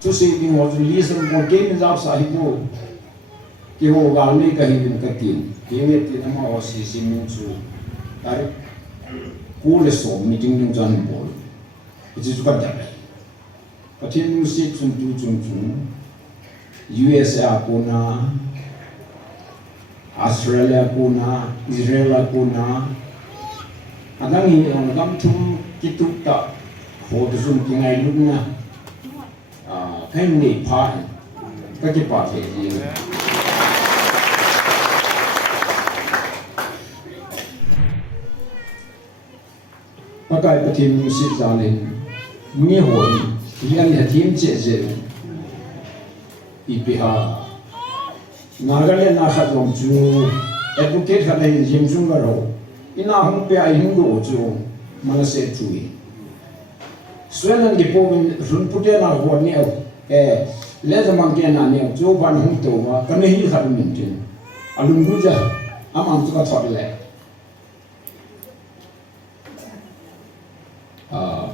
chú sĩ đi ngồi chú lý sân một cái mình giáo xã hi cô cái hồ gạo này cái hình cái tiền cái việc tiền mà họ xí muốn chú tại cô là số mình chính những chân bộ cái chú bắt đầu cái thiên music chung USA cô na Australia cô na Israel cô na adang ini orang kampung kita tak hồ từ dùng cái ngày lúc nha cái nghề phá cái phá thế gì bắt cái bắt thêm music ra lên nghe hội thì anh là thêm chế chế IPH Nagaland na khát vọng chú advocate khát này diêm dung cái rồi ina không phải ai không đủ chú mà nó sẽ chui Suelen ang gipong runputin na huwag niya leza mangkaya na niya jo ban hong towa kami hi khat mintin alum guja amam tuka thotle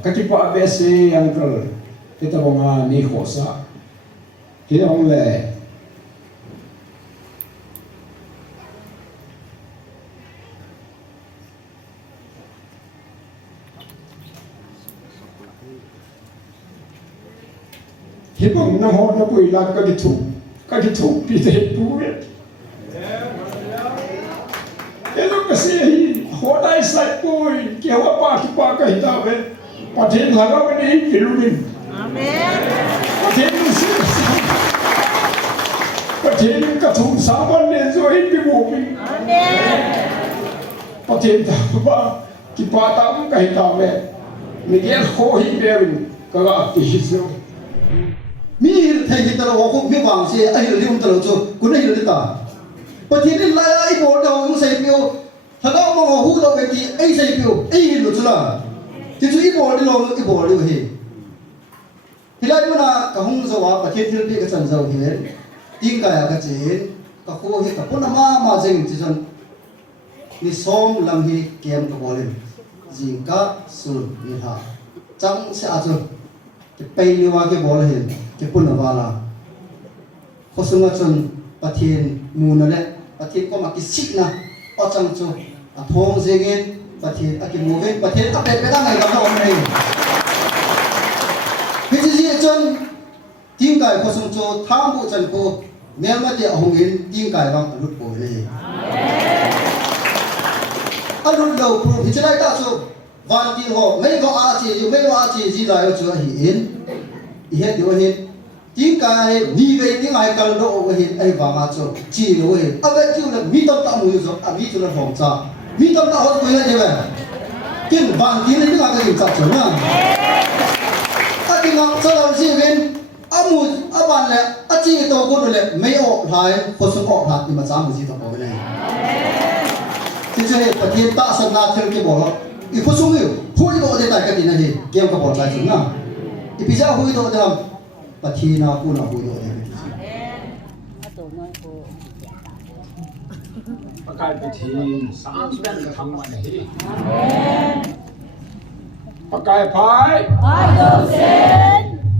katipa bese uncle kita bonga ni khosa kita hong le Hibang na ho na pui lag ka gitu pi te pu ve elo ka se hi ho dai sai pui ke ho pa ka hita ve pa the laga ve ni kilumin amen pa the ni se pa the ni ka thum sa ban le zo hi pi bo pi amen pa the ta ba ki pa ta ka hita ve ni ge ho hi ve ka ga pi so mi thầy thì tao có mi vàng xe ai hiểu tao cho cũng ai hiểu ta bất thì đến lại ai bỏ đầu cũng xây phiếu thằng nào mà họ hú đâu cái gì ai xây phiếu ai hiểu chứ là thì chú ít bỏ đi lâu ít bỏ đi về thì lại bữa nào cả hôm sau bất thì thì cái chân dầu hết tiếng cái chuyện cả khu hết cả bữa nào mà dừng chỉ chân đi xóm làm hi kem cái bỏ lên dừng cả sườn như ha chẳng sẽ ăn cái bay đi qua cái bỏ lên cái bún ở vào là khó sống ở chân bát thiên mù nó đấy bát thiên có mà cái xích na ở trong chỗ thong dễ nghe bát thiên cái mù với bát thiên áp đẹp đang ngày gặp nó này cái gì chân tiếng cài khó sống chỗ tham bộ chân cô nếu mà để hồng yên tiếng cài bằng lút bồi này anh lút đầu pro thì đây ta số van tiếng họ mấy có gì lại ở chỗ hiển hết điều hết tiếng cái đi về tiếng ai cần độ về ai vào mà cho chỉ nó về à vậy chứ là mi tâm tạo mùi rồi à mi cho nó phòng trà mi tâm tạo hết mùi là gì vậy tiếng vàng tiếng đấy là cái gì chặt chẽ nhá à tiếng ngọc cho làm gì bên à mùi à bàn này à chỉ tàu con rồi mấy ổ thái có số ổ thái thì mà dám cái gì tàu cái này thế cho nên phải thiên tạ sân na theo cái bỏ lắm ít có số nhiều hôi độ để tại cái gì này kêu cái bỏ lại chúng nào ít bây giờ hôi độ thì làm bất thì nào cũng là hôi độ này bắt cái bất thì sáng suốt cái thằng mà này bắt cái phải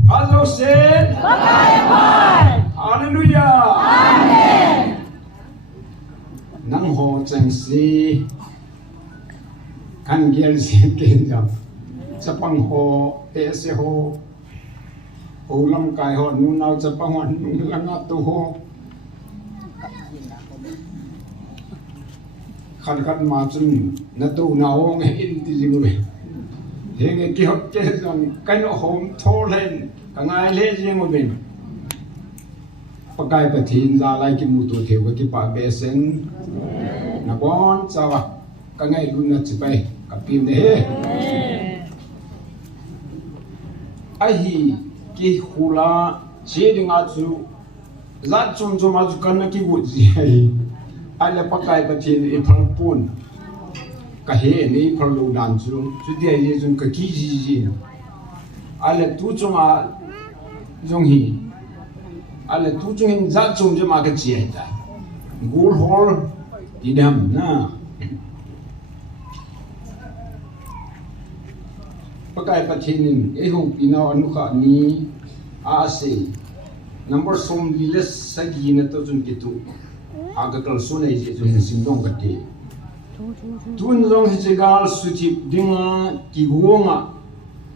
Hallelujah Hallelujah Amen nang ho chang si kan gel sin ken jam sapang ho te se ho ulam kai ho nu nau sapang ho nu langa tu ho khan ma chun na tu na ho nge in ti jing we he nge ki hot che jong kai no hom tho len ka ngai le jing mo ben pakai pathin za lai ki mu tu theu ki pa be sen na bon chawa ka ngai lu na chi pai ka pin de ai hi ki hula che ding a chu za chum chum a chu kan na ki gu ji ai ai la pakai pathin e phang pun ka he ni phang lu dan chu de ye jun ka ki ji ai la tu chung a jong hi ale tu chung za chung je ma ka chi ai ta gul hol idam na pakai pathin e hu ina anu kha ni asi number som bilas sagi na to jun kitu aga kal sunai je jun sindong kati tun rong hijigal suti dinga kigonga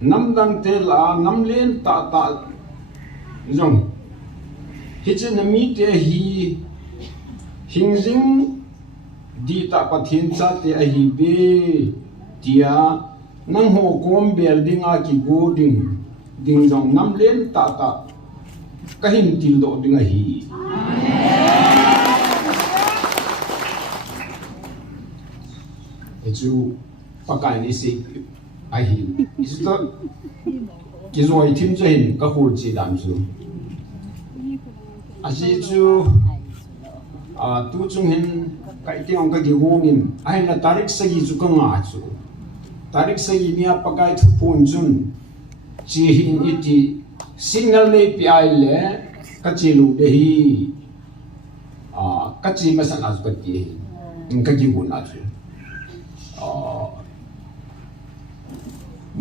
namdang tela namlen ta jong hijin mi te hi hingjing di ta pathin cha te a hi be tia nang ho kom bel dinga ki go ding jong namlen ta kahin til do dinga hi echu pakai ni si a hi is to ki zoi tim chen ka hul chi dam chu a si chu a tu chung hin kai te ong ka gi wongin ai na tarik sagi chu ka nga chu tarik sagi nia pakai thu pun chun chi hin iti signal le pi ai le ka chi lu de hi a ka chi ma san az ka ti ka gi won a chu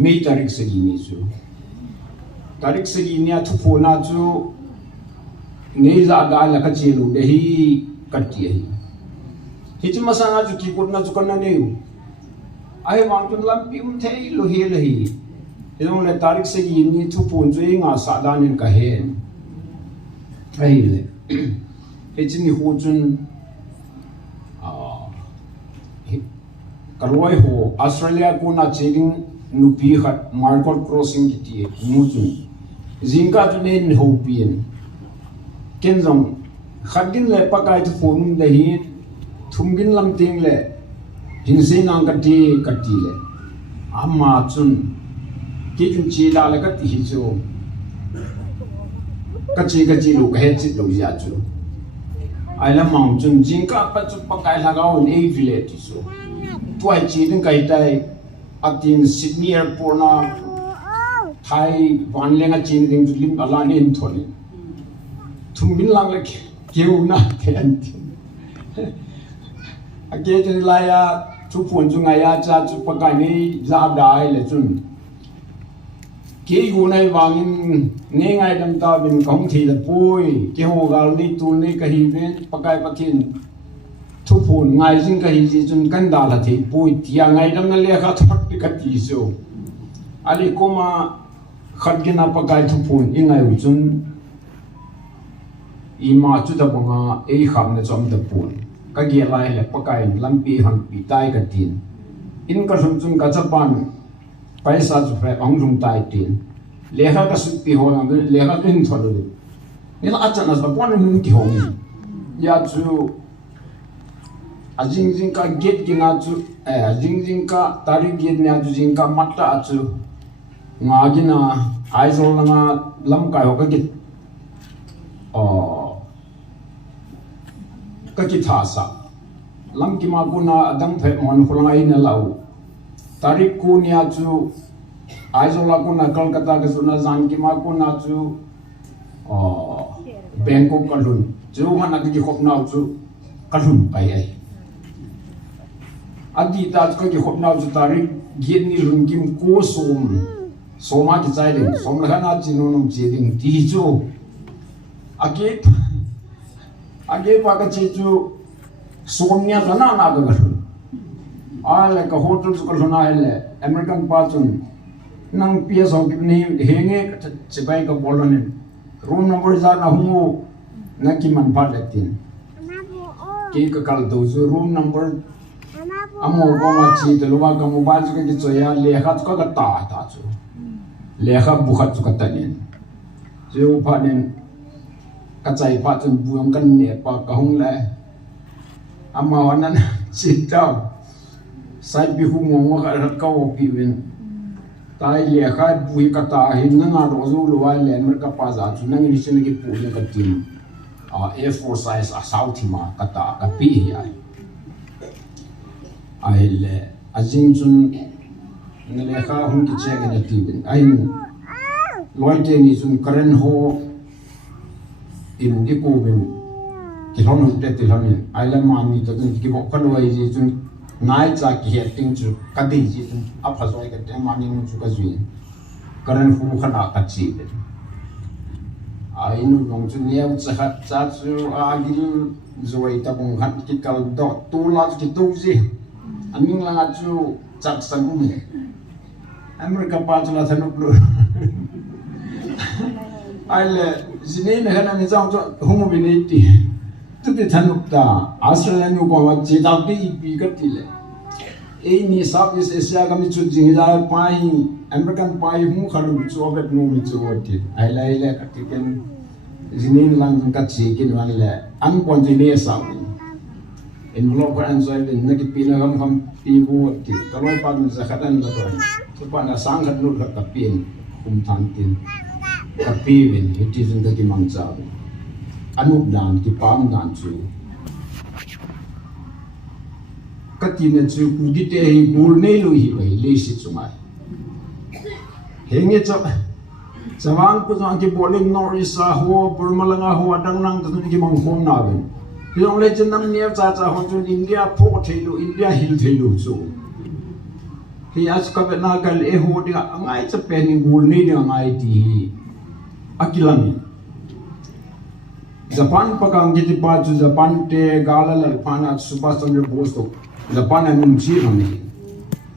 mi tarik sagi ni chu tarik sagi nia thu pun na chu nei za ga la ka chi lu de hi ka ti hi hit masanga chu ki put na chu kan na neu ai wang tun lam pi thei lo hi ilong le tarik se gi ni thu pun zui nga sa dan in ka hen ai le he chin ni hu chun ka loi ho Australia ko na ching nu pi khat market crossing ki ti mu chun zinga tu ne ho pin ken jong khadin le pakai thu pun de hi thumgin lam ting le hinse nang ka ti le amma chun ki chun chi la le ka ti chu ka chi lu ka he chi lu ya chu ai la mang chun jing ka pa chu pakai la ga on e vile ti chu tuai chi ding kai tai atin Sydney airport na thai van le nga chin ding chu lim ala ne in thoni thumgin lang le keu na ten age chen la ya chu phun chu ngai ya cha chu pakai ni za dai le chun ke yu nai wangin ne ngai dam ta bin kong thi la pui ke ho gal ni tu ni ka hi ven pakai pakin thu phun ngai jing ka hi ji chun kan da la thi pui tia ngai dam na le kha thak pi ka ti so ali koma khat gina pakai thu phun i ngai u chun i ma chu da bonga e kham na chom da pun ka ge lai le pakai lampi han pi tai ka tin in ka sum chun ka chapan paisa chu fe ong jung tai tin lekha ka su pi ho ang lekha tin tholu ni la acha na sa pon mun ki hong ya chu a jing ka get ki na chu a jing ka tari get na chu jing ka matta chu nga gi na ai zo la nga lam kai ho ka get ka ki tha sa lam ki ma ku na adang phe mon khulanga ina lau tarik ku nia chu ai zo la ku na Kolkata ka suna zan ki ma ku na chu Bangkok ka lun chu ma na ki khop na chu ka lun pai ai adi ta ka ki khop na chu tarik gien ni lun kim ko soma ki chai ding som la na chi no nom chi ding ti chu age pa ka chi chu som nya na ga ala ka hotel chu ka luna hele American pa chun nang pia so ki ni henge ka chibai ka bolon room number za na hu na ki man pa letin ki ka kal do chu room number amo ko ma chi de luwa ka mobile chu ki choya le kha chu ka ta chu le kha bu kha chu ka ta nen chu pa nen ka chai pa chun buang kan ne pa ka hung le amma wanan sit down sai bi hu mo ga ra ka o pi wen tai le kha bui ka ta hin na nga ro zu lo wa le mer ka pa za chu nang ni chen ki pu le ka tin A4 size a sauthi ma ka ta ka pi ya ai le a jing chun ne le kha hun ki che ga na ti ben ai loi te ni chun karen ho in di ko ben ki hon te ti hon ai la ma ni to ki bo kan wai ji chun ngai cha ki he ting chu ka di ji chun a pha zoi ka te ma ni chu ka zui karan hu khana ka chi ai nu long chu niam cha cha chu agil zoi ta bong khat ki kal do tu la ki tu ji aning la chu chak sang um America pa chu la thanu blu ai le zine ne hana ni chang chu humu bi ni ti tu bi thanu ta Australia nu ko ma ji da bi ka ti le ni Southeast Asia ka mi chu jing la pai American pai mu khalu chu obet nu mi chu ti ai lai le ka ti ken zinin lang ka chi kin wan le an kon ji ne sa in blog an zoi den na ki pina gam pi bu ti ka loi pa nu za khatan la to chu pa na sang khat nu ka pin kum than tin ka pi win it is in the mang cha anu dan ki pam dan chu ka ti na chu ku gi te hi bul nei lu hi bai le si chu mai henge cha Sawang ko sa ki bowling Norris ho Burmalanga ho adang nang tu ki mang hom na ben long le chen nam niam cha cha ho chu India pho thailu India hil thailu chu hi as ka na kal e ho dia angai cha pen bul nei dia angai ti akilami Japan pakang ki ti pa chu Japan te galal phana Subhash Chandra Bose to Japan anum chi ram ni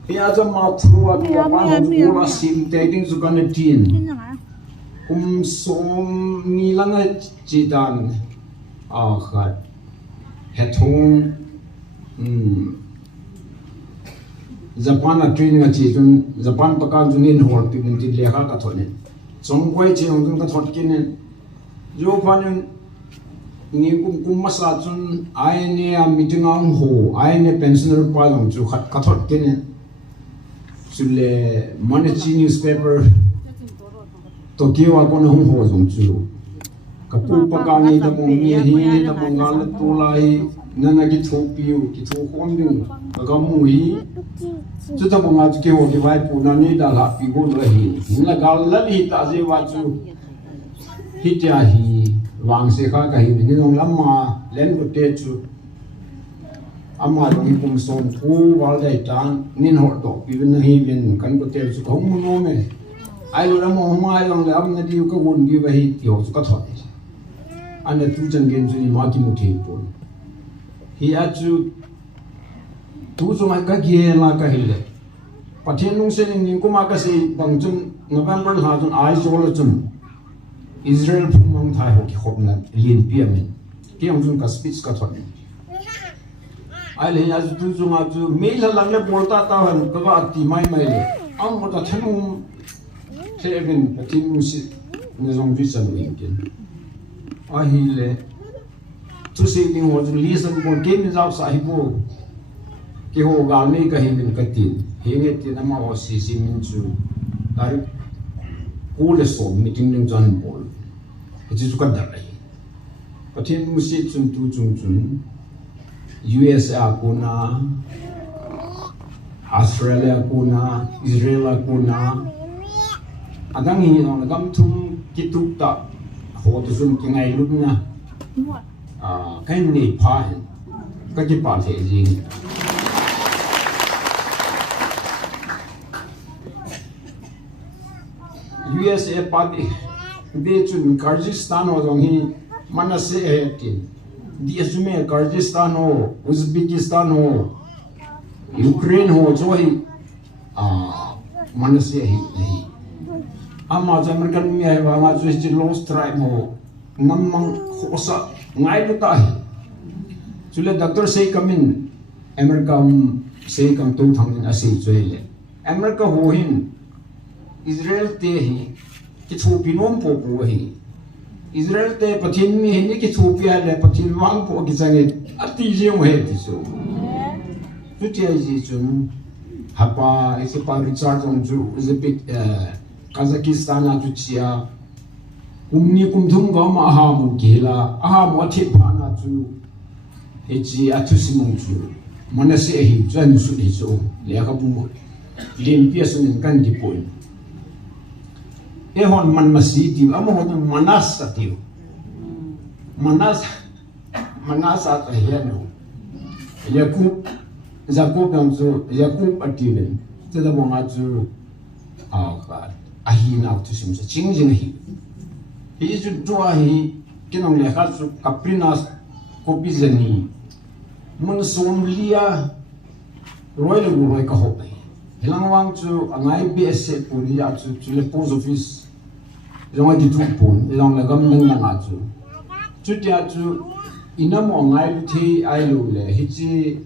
hi as ma thru a Japan ho la sim te ding zu kan tin som ni langa chidan khat hethong Japan a training a chi chun Japan pakang junin hor pi bin ti lekha ka thone chong koi chi ong ka thot kin yo panin ni kum masa chun ai ne a meeting ang ho ai ne pensioner pa long chu khat ka thot kin chule Manichi newspaper Tokyo a kon hong ho jong chu kapu pakani ta mong ni hi ta mong gal tu lai nana ki thu piu ki thu khom ding ka mu hi chu ta mong a ki ho ki vai pu na ni da la pi go la hi hin la gal la hi ta je wa chu hi tia hi wang se kha ka hi ni long lam ma len ko te chu ama ri kum son thu wal dai tan nin ho to pi na hi bin kan ko te chu khom mu no me ai lo mo ma yong le am na di ko won di ba hi ti ho ka thot an tu chen gen chu ni ma ki mu thi pon hi a chu tu chu ma ka ge la ka hi le pathen nung se ning ko ma ka se bang chun November ha chun ai zo la chun Israel phung mang thai ho ki khop na lin pi amin ki ong chun ka speech ka thot ai le ya chu chu ma chu me la lang le bol ta han ka ba ti mai mai le am mo ta thanu Kevin patin musi ne zong vi san wi ken a hi le tu se ni ho zu li san bon ke mi zau sa hi bo ke ho ga nei ka hi min ka tin he nge ti na ma ho si min chu dar ko le so meeting ning jan bol ji chu ka da lai patin musi chun tu chung chun USA ko na Australia ko na Israel ko na adang hi no gam thum ki tu ta ho tu sun ki ngai lut na kai ni pha ka ki pa the ji USA pa de chun Kyrgyzstan ho jong hi manase he tin di asume Kyrgyzstan ho Uzbekistan ho Ukraine ho jo hi manase hi ama American mi ai wa ma chu ji lost tribe ho namang khosa ngai lu ta hi chule doctor say come in America say come to thang in ase chele America ho hin Israel te hi ki thu pinom po po hi Israel te pathin mi hi ki thu pia le pathin wang po ki change ati je mo he ti so tu ti ji chun hapa ise pa Richard on ju is a bit Kazakhstan a chu chia kumni kumthum ga ma ha mu gela a mo the pha na chu he chi a thu simong chu manase hi chan su ni chu le ka bu lim pia sun kan di point e hon man masi ti amo hon manas ti manas a he no Yakub ang chu Yakub atilen te da bonga chu ka ahi na tu sim sa ching jing hi hi chu tua hi kinong le kha chu kaprinas kopi zani mun som lia roi le roi ka ho bai hilang wang chu angai bs puri ya chu le post office long di tu pun long le gam nang na chu tia chu inam ngai lu thi ai lu le hi chi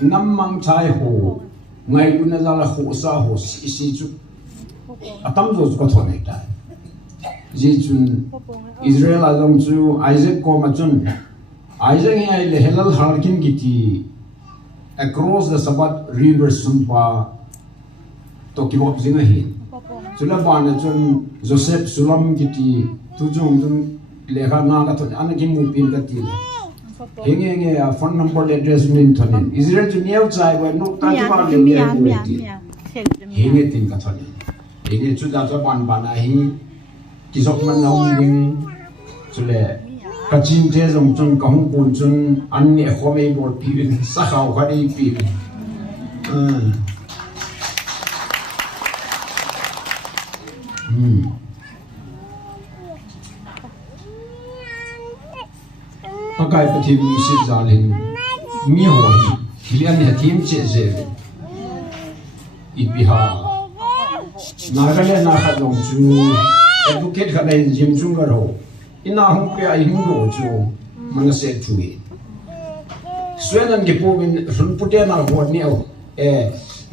nam mang chai ho ngai lu na za la ho sa ho si chu atam zo ko thone ta ji chun Israel azam chu Isaac ko ma chun Isaac hi ai le helal harkin giti across the Sabbath river sumpa to ki bop zinga hi chula ban chun Joseph Sulam giti tu jong jun le kha na ka thon an ki mu pin ka ti le henge phone number address min thonin Israel chu new chai ba no ta ji ba le le ti henge tin ka thon henge chu da ban ban a hi ki sok man nong ning chule kachin te jong chun ka hung kun chun an ne khome bol pi sa khaw kha dei pi pakai pathim si zalin mi ho hi hilian ne thim che je ipiha nagale na kha jong chu advocate kha dai jim chung ga ro ina hung pe ai hung ro chu man se chui swenan ge po bin sun pute na ho ne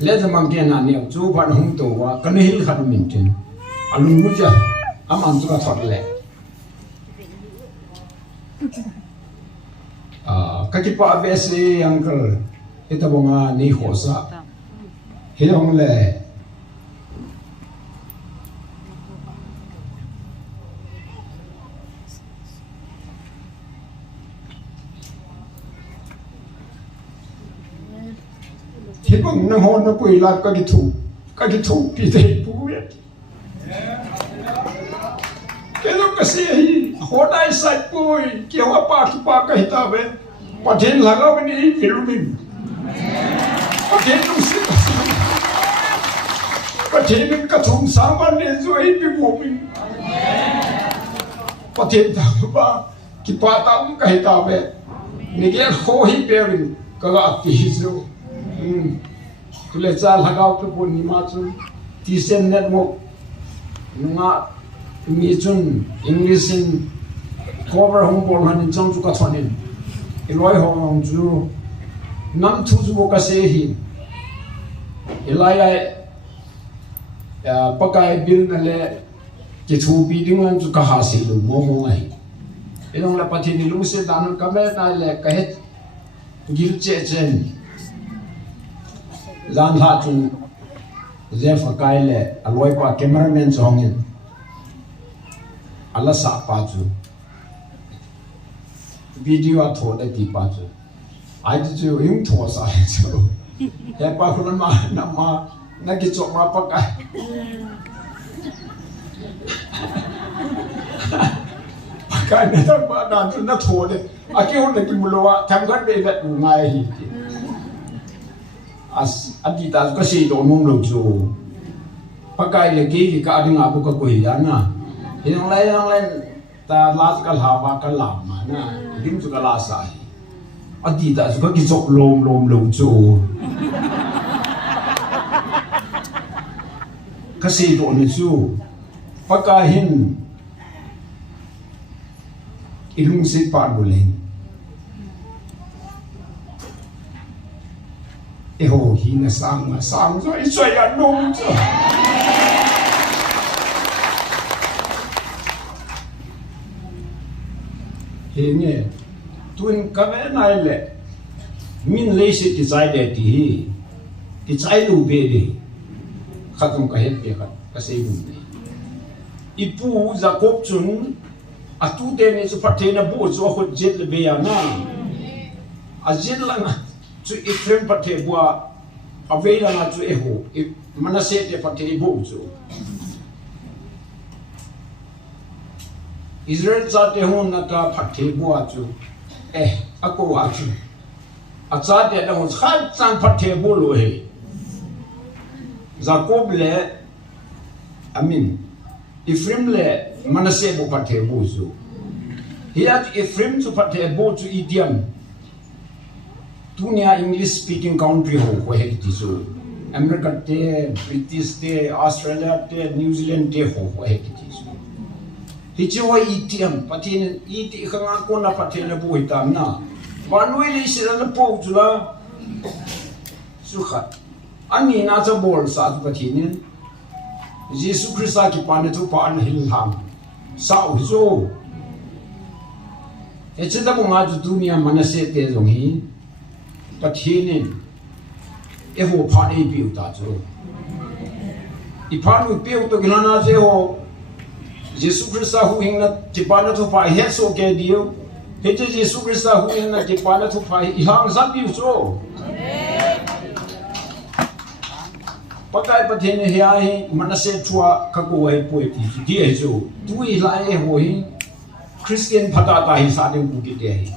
le zamang ke na ne chu ban hung to wa kan hil kha min tin alung mu ja am an chu ka thot le kaki pa abese uncle ita bonga ni hosa hilong le hibang nang hon na pui lat ka gitu pi te pu ya kelo kasi hi hodai sai pui ki wa pa ki pa ka hita be pathen laga bani filumin pathen nu si pathen ka thum saman ne zo hi pi bomin pathen ta ba ki pa ta ka hita be ni ge kho hi pe rin ka ga pi zo kule cha lagaw to pon ni ma chu ti sen net mo nga mi chun English in cover home ball han in chang chu ka thonin iloi hong chu nam thu chu ka se hi ilai pakai bil na le ki thu bi ding an chu ka ha si lu mo mo ngai ilong la pathi ni lu se dan ka me na le ka het gil che chen zan ha chun zef kai le aloi pa cameraman songin ala sa pa chu video a tho da ti pa chu ai chu yung tho sa chu he pa khun ma na ki chok ma pa kai pa kai na ta ba dan chu na tho de a ki hon na ki mulo wa tham gan be da du ngai hi as adita ka si do mong lo chu pa kai le ki ka ding a bu ka ko hi ya na yang lain ta las ka lawa ka lama na dim chu ka la sai adita chu ka ki chok lom lo chu ka si do ni chu pa ka hin ilung se pa bo le e ho hi na sang zo i choi ya nom chu henge tuin kame nai le min le se ki chai de ti ki chai lu be de khatum ka het be ka sei bu de ipu Jacob chun atu de ne su pathe na bu zo khot jet le be ya na azin la na chu Ephraim pathe bua avela na chu eho Manase de pathe bu chu Israel cha te hon na ta phathe bua chu ako wa chu a cha te da hon khan chang phathe bu lo he Jacob le amin Ephraim le Manasseh bo pathe bo zu. Here Ephraim to pathe bo to idiom. Dunia English speaking country ho he ti zu. America te, British te, Australia te, New Zealand te ho he ti zu. Hicho idiom pathe iti khanga ko na pathe na bo itam na. Banui li sira na po jula. Sukhat. Ani na cha bol sa tu pathe ni. Jesus Christ ki pane tu pa an hil ham. Sa uzo. Echita ko nga tu dunia Manasseh te jong hi. Pathe ni. E ho pa ni bi uta jo. I pa nu bi uta gilana je ho. Jesus Christ hu hing na ki pane tu pa he so ke dio. He je Jesus Christ hu hing na ki pane tu pa i hang zam bi uzo. Pakai pathe ni hi Manasseh chua ka ko he poeti di he jo. Tu i la e ho hi Christian phata ta hi sa ding ku ki te hi.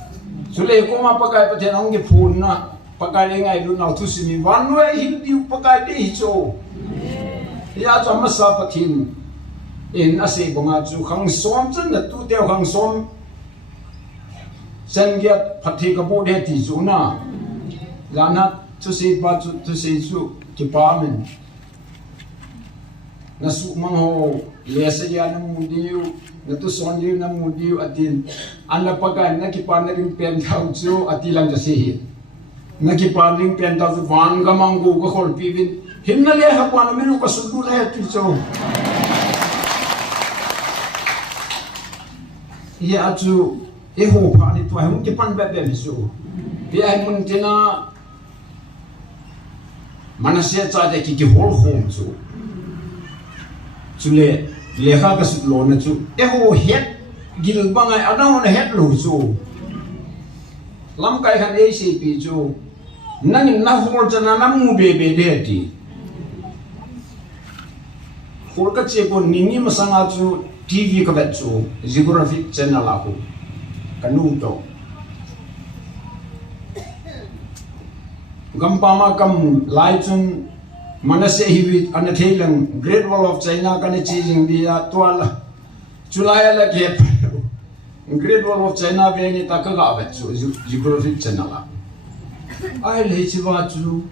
Sule ko ma pakai pathe nang ge phun na pakai le ngai lu nau thu simi wan we hi di pakai de hi jo. Ya cha ma sa pathin in ase bonga chu khang som chen na tu te khang som sen ge phathi ka bo de ti chu na lana tu se pa tu se chu ki pa men na su mang ho lesa ya na mudiu na tu son yu na mudiu atin an la pagai na ki pa na ring pen thau chu atilang ja se hi na ki pa ring pen thau van ga mang go ko khol pi vin him na le ha pa na menu ka su du le tu chu ya chu e ho pa ni tu ai mun ki pan ba be mi chu bi ai mun tina Manasseh cha de ki hol hom chu chule lekha ka sut lo na chu e ho het gil bangai ana na het lo chu lam kai khan e si pi chu nang na hol chana na mu be be de ti hol ka che ko ningi masanga chu TV ka bet chu geographic channel a ko kanu to Gampama kam lai chun Manasseh hi an thailang Great Wall of China kan chijing dia twala chulaya la ke Great Wall of China ve ni ta ka ga chu geographic channel la ai le chi wa chu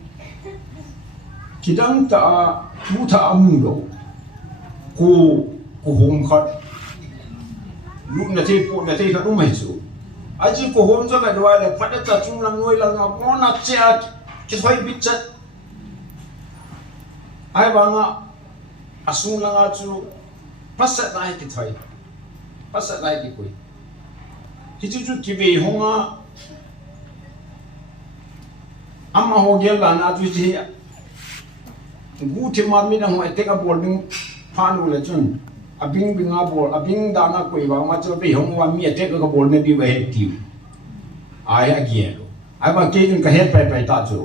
kidang ta mu tha amu lo ko hom khat lu na te po na te ka nu mai chu aji ko hom cha ga dwa le phat ta chung lang noi lang mo na cha ki thoi bit chat ai banga asung langa chu pasat nai ki thoi pasat nai ki koi hi chu ki ve honga amma ho gel la na chu ji gu thi ma mi na ho te ka bol ding phanu le chun abing binga bol abing da na koi ba ma chu be hong wa mi te ka bol ne bi we ti ai a gielo ai ba ke jun ka het pai pai ta chu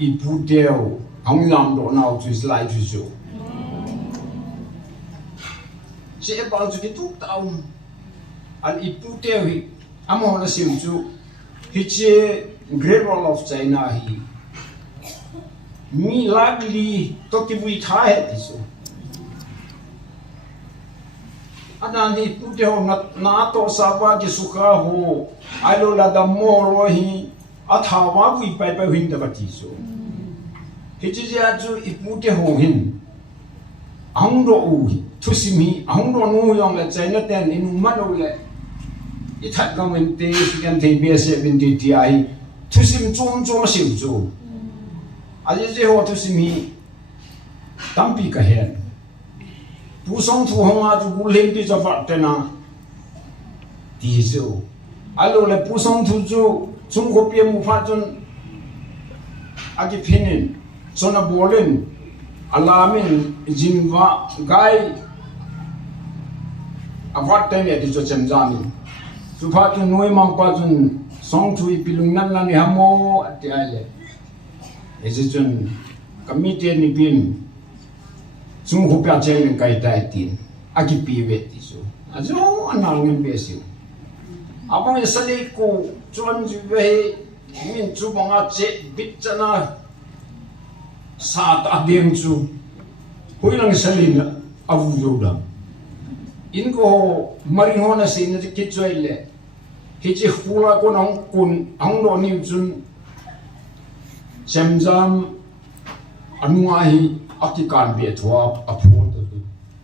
I pu deo ang lam do na chu slai chu chu se ba chu ki tu tau an I pu deo hi amo na siu chu hi che Great Wall of China hi mi lagli to ki bui tha he ti chu ana ni pu deo na to sa ba ki su kha ho ai lo la da mo ro hi athawa bui pai pai hin da ba ti chu Hijia chu ipu te ho hin ang ro u thusimi ang ro nu yong le China ten inu mano le I that government te sikan te be se bin ti ai thusim chom chom siu chu aje je ho thusimi tampi ka hen pu song thu honga chu bu len ti cha fa te na ti chu alo le pu song thu chu chung ko pie mu pha chun agi phinin Sona bolin alamin jinwa gai avat tene di cho chemjani supha tu noi mang pa chun song thui pilung nan lan ni hamo ati ale ese chun committee ni bin chung hu pya chen kai tai tin aki pi ve ti so ajo anal ngem be siu abang esale ko chon ju ve min chu bonga che bit chana saat abeng chu hoilang salina avu yoda in ko maringhona sin na ki choile hi chi khula ko nong kun ang no ni chun semjam anua hi akikan be thwa aphon to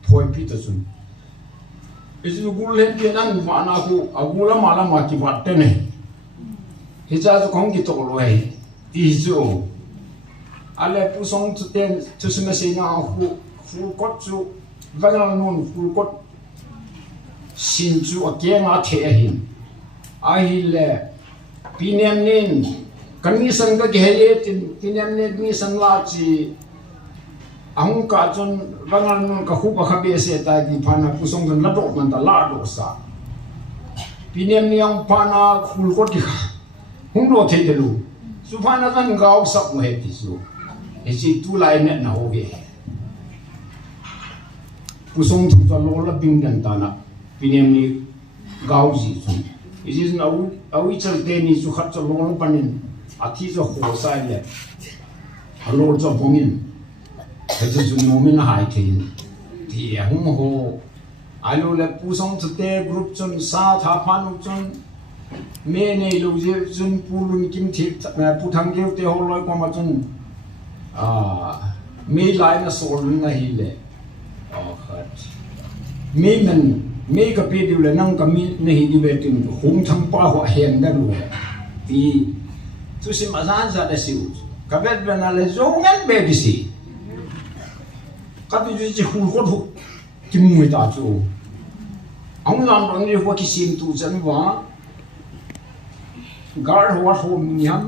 phoi pi to chun isu gulen ke nan wa na ku agula mala ma ki wat te ne hi cha zo kong ki to lo hai ti zo ale pu song tu ten tu se me se na hu kot chu vangal non hu kot sin chu a ke nga the hin a hi le piniam nin kanisan ka ke he tin piniam ne ni san la chi ang ka chon vangal non ka hu ba kha be se ta di phana pu song jan la do man da la do sa piniam ni ang phana khul kot ki hung lo the de lu su phana jan gao sak mo he ti su e chi tu lai net na ho ge pusong tu ta lo la bing dan ta na piniam ni gao ji su is na au I chal te ni su khat cha lo lo panin a thi zo ho sai le a lo cho bongin he chu no min hai thein ti hum ho alo le pusong tu te group chon sa tha phan chon me ne lo je chun pulun kim thi pu thang ge te ho loi ko ma chun me lai na sol na hi le khat me man me ka pe du le nang ka mi na hi di be tin hum thang pa ho hen da lu ti tu si ma san za da si ka bet ben na le zo ngan be di si ka tu ji hu ko thu ki mu ta chu ang lam rang ni ho ki sim tu chan wa gar ho ho nyam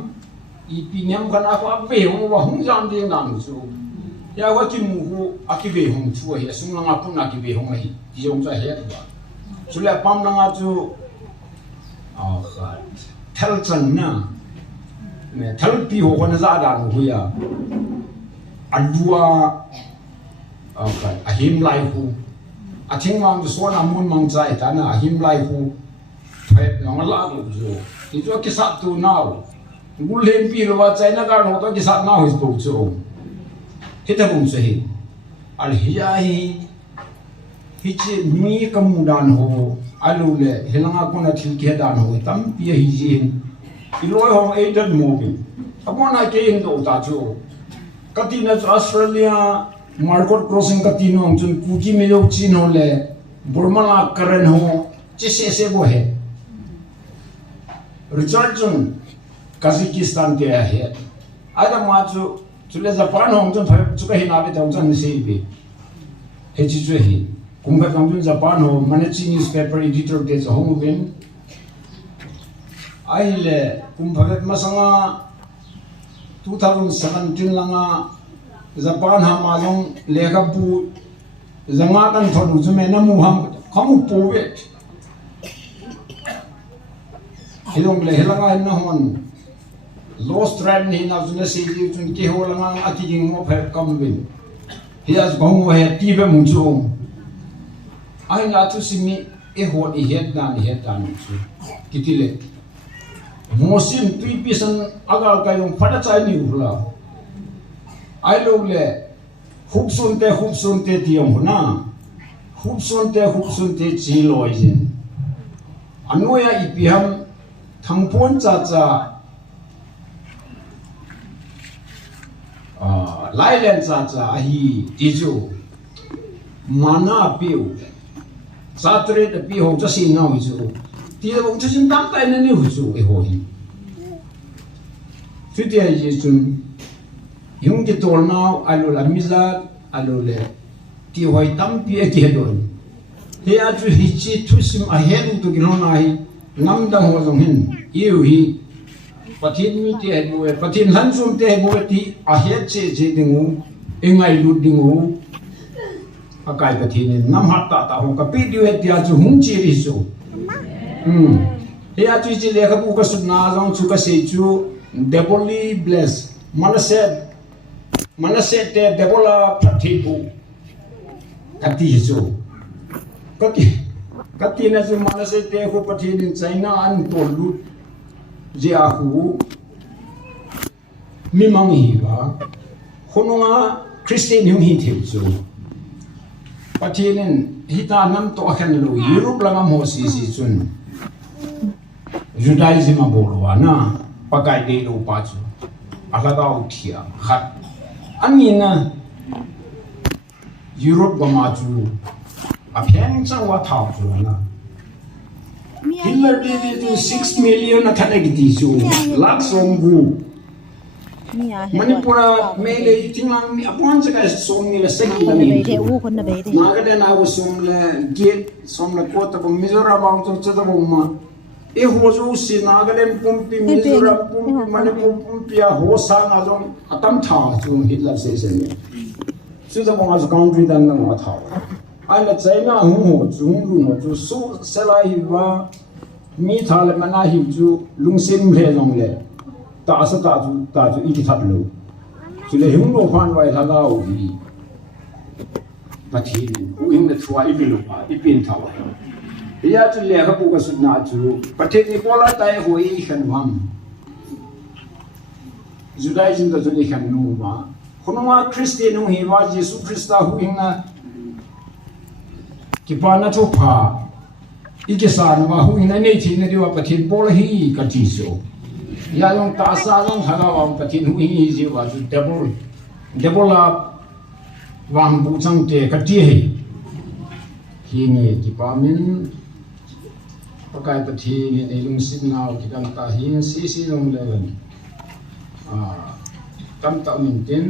I piniam kana ko be ho wa hung jam de ngang su ya wa ki mu ho akibe hung chu he sung nga pu na ki be hung hi ti jong cha he ba su le pam na nga chu khat thal chan na me thal pi ho ko na za da hu ya adua khat a him lai hu a thing mang so na mun mang chai ta na a him lai hu phe nga la ko zo ti jo ki sa tu nau gulen pi lo wa china ka no to ki sa na ho sto chu hita bum se hi al hiya hi chi mi ka mu dan ho alu le helanga ko na thil ke dan ho tam pi hi ji I lo ho e dan mo bi amona ke in do ta chu ka ti na Australia market crossing ka ti no chun ku ki me yo chi no le burma la karen ho chi se bo he Richard chun Kazakhstan ke hai ada ma chu le Japan hong chun phai chu ka hi na be tong chan se be he chi chu hi kum ka tong chun Japan ho mane Chinese paper editor ke hong ben ai le kum pha ma sanga 2017 langa Japan ha ma jong le ka pu zanga kan thodu chu me na mu ham khamu pu ve hilong le helanga na hon lost trend ni na zuna se ji chun ke ho langa ati jing mo phe kam bin he as gong ho he ti be mu chu ai na tu si mi e ho ni het dan chu kitile mosin tui pisan agal ka yong phada chai ni ula ai lo le khubsun te ti yong na khubsun te chi loi jin anoya ipiham thangpon cha Lailan cha hi tiju mana piu satre de pi ho cha sin na ju ti de bong chim tam tai na ni hu ju e ho hi tu ti ai chun yung ti tol na alo la miza alo le ti hoi tam pi e ke don he a ju hi chi tu sim a he lu tu gi no na hi nam da ho jong hin yu hi pathin mi te bo pathin han sum te bo ti a he che dingu engai lu dingu akai pathin nam hat ta ho ka pi diu he ti a chu hung chi ri su he a chu chi le ka bu ka su na jong chu ka se chu deboli bless manase te debola phathi bu kati chu kati na su manase te ko pathin in China an to lu Jiahu Mimang Hiva Hononga Christian Hung Hitiu Patinin hita nam to akan lo Europe lang mo si chun Judaism abolo na pakai de lo pa chu alaga uthia khat anina Europe ba ma chu aphyang chang wa thau chu na Hitler did 6 million athanek di chu lak som gu Manipura mele tinglang ni apon sa kay som nila second ni Naga na was som la gate som la kota ko Mizoram ang chota mo ma e hozo si Nagaland pumpi Mizoram pumpi Manipur pumpi a hosa na jong atam tha chu Hitler se se ni su da mo as country dan na ma tha ai la China hu ho chung lu no chu so selai wa mi tha le mana hi chu lungsim le jong le ta asa ta chu iki thap lo chu le hung lo khan wai tha ga u bi pathin u in na thua i bi lo pa i pin tha wa ya chu le ha pu ka su na chu pathin ni pola tai ho i khan wam Judaism da chu le khan nu ma khunwa Christian nu hi wa Jesus Christa hu in na ki pa na chu pha iki sa na ma hu in na nei thi na diwa pathin pola hi ka ti so ya long ta sa long thaga wam pathin hu hi ji wa chu double la wam bu chang te ka ti he hi ni ki pa min pakai pathin ni lung sin naw ki kan ta hi si long le kam ta min tin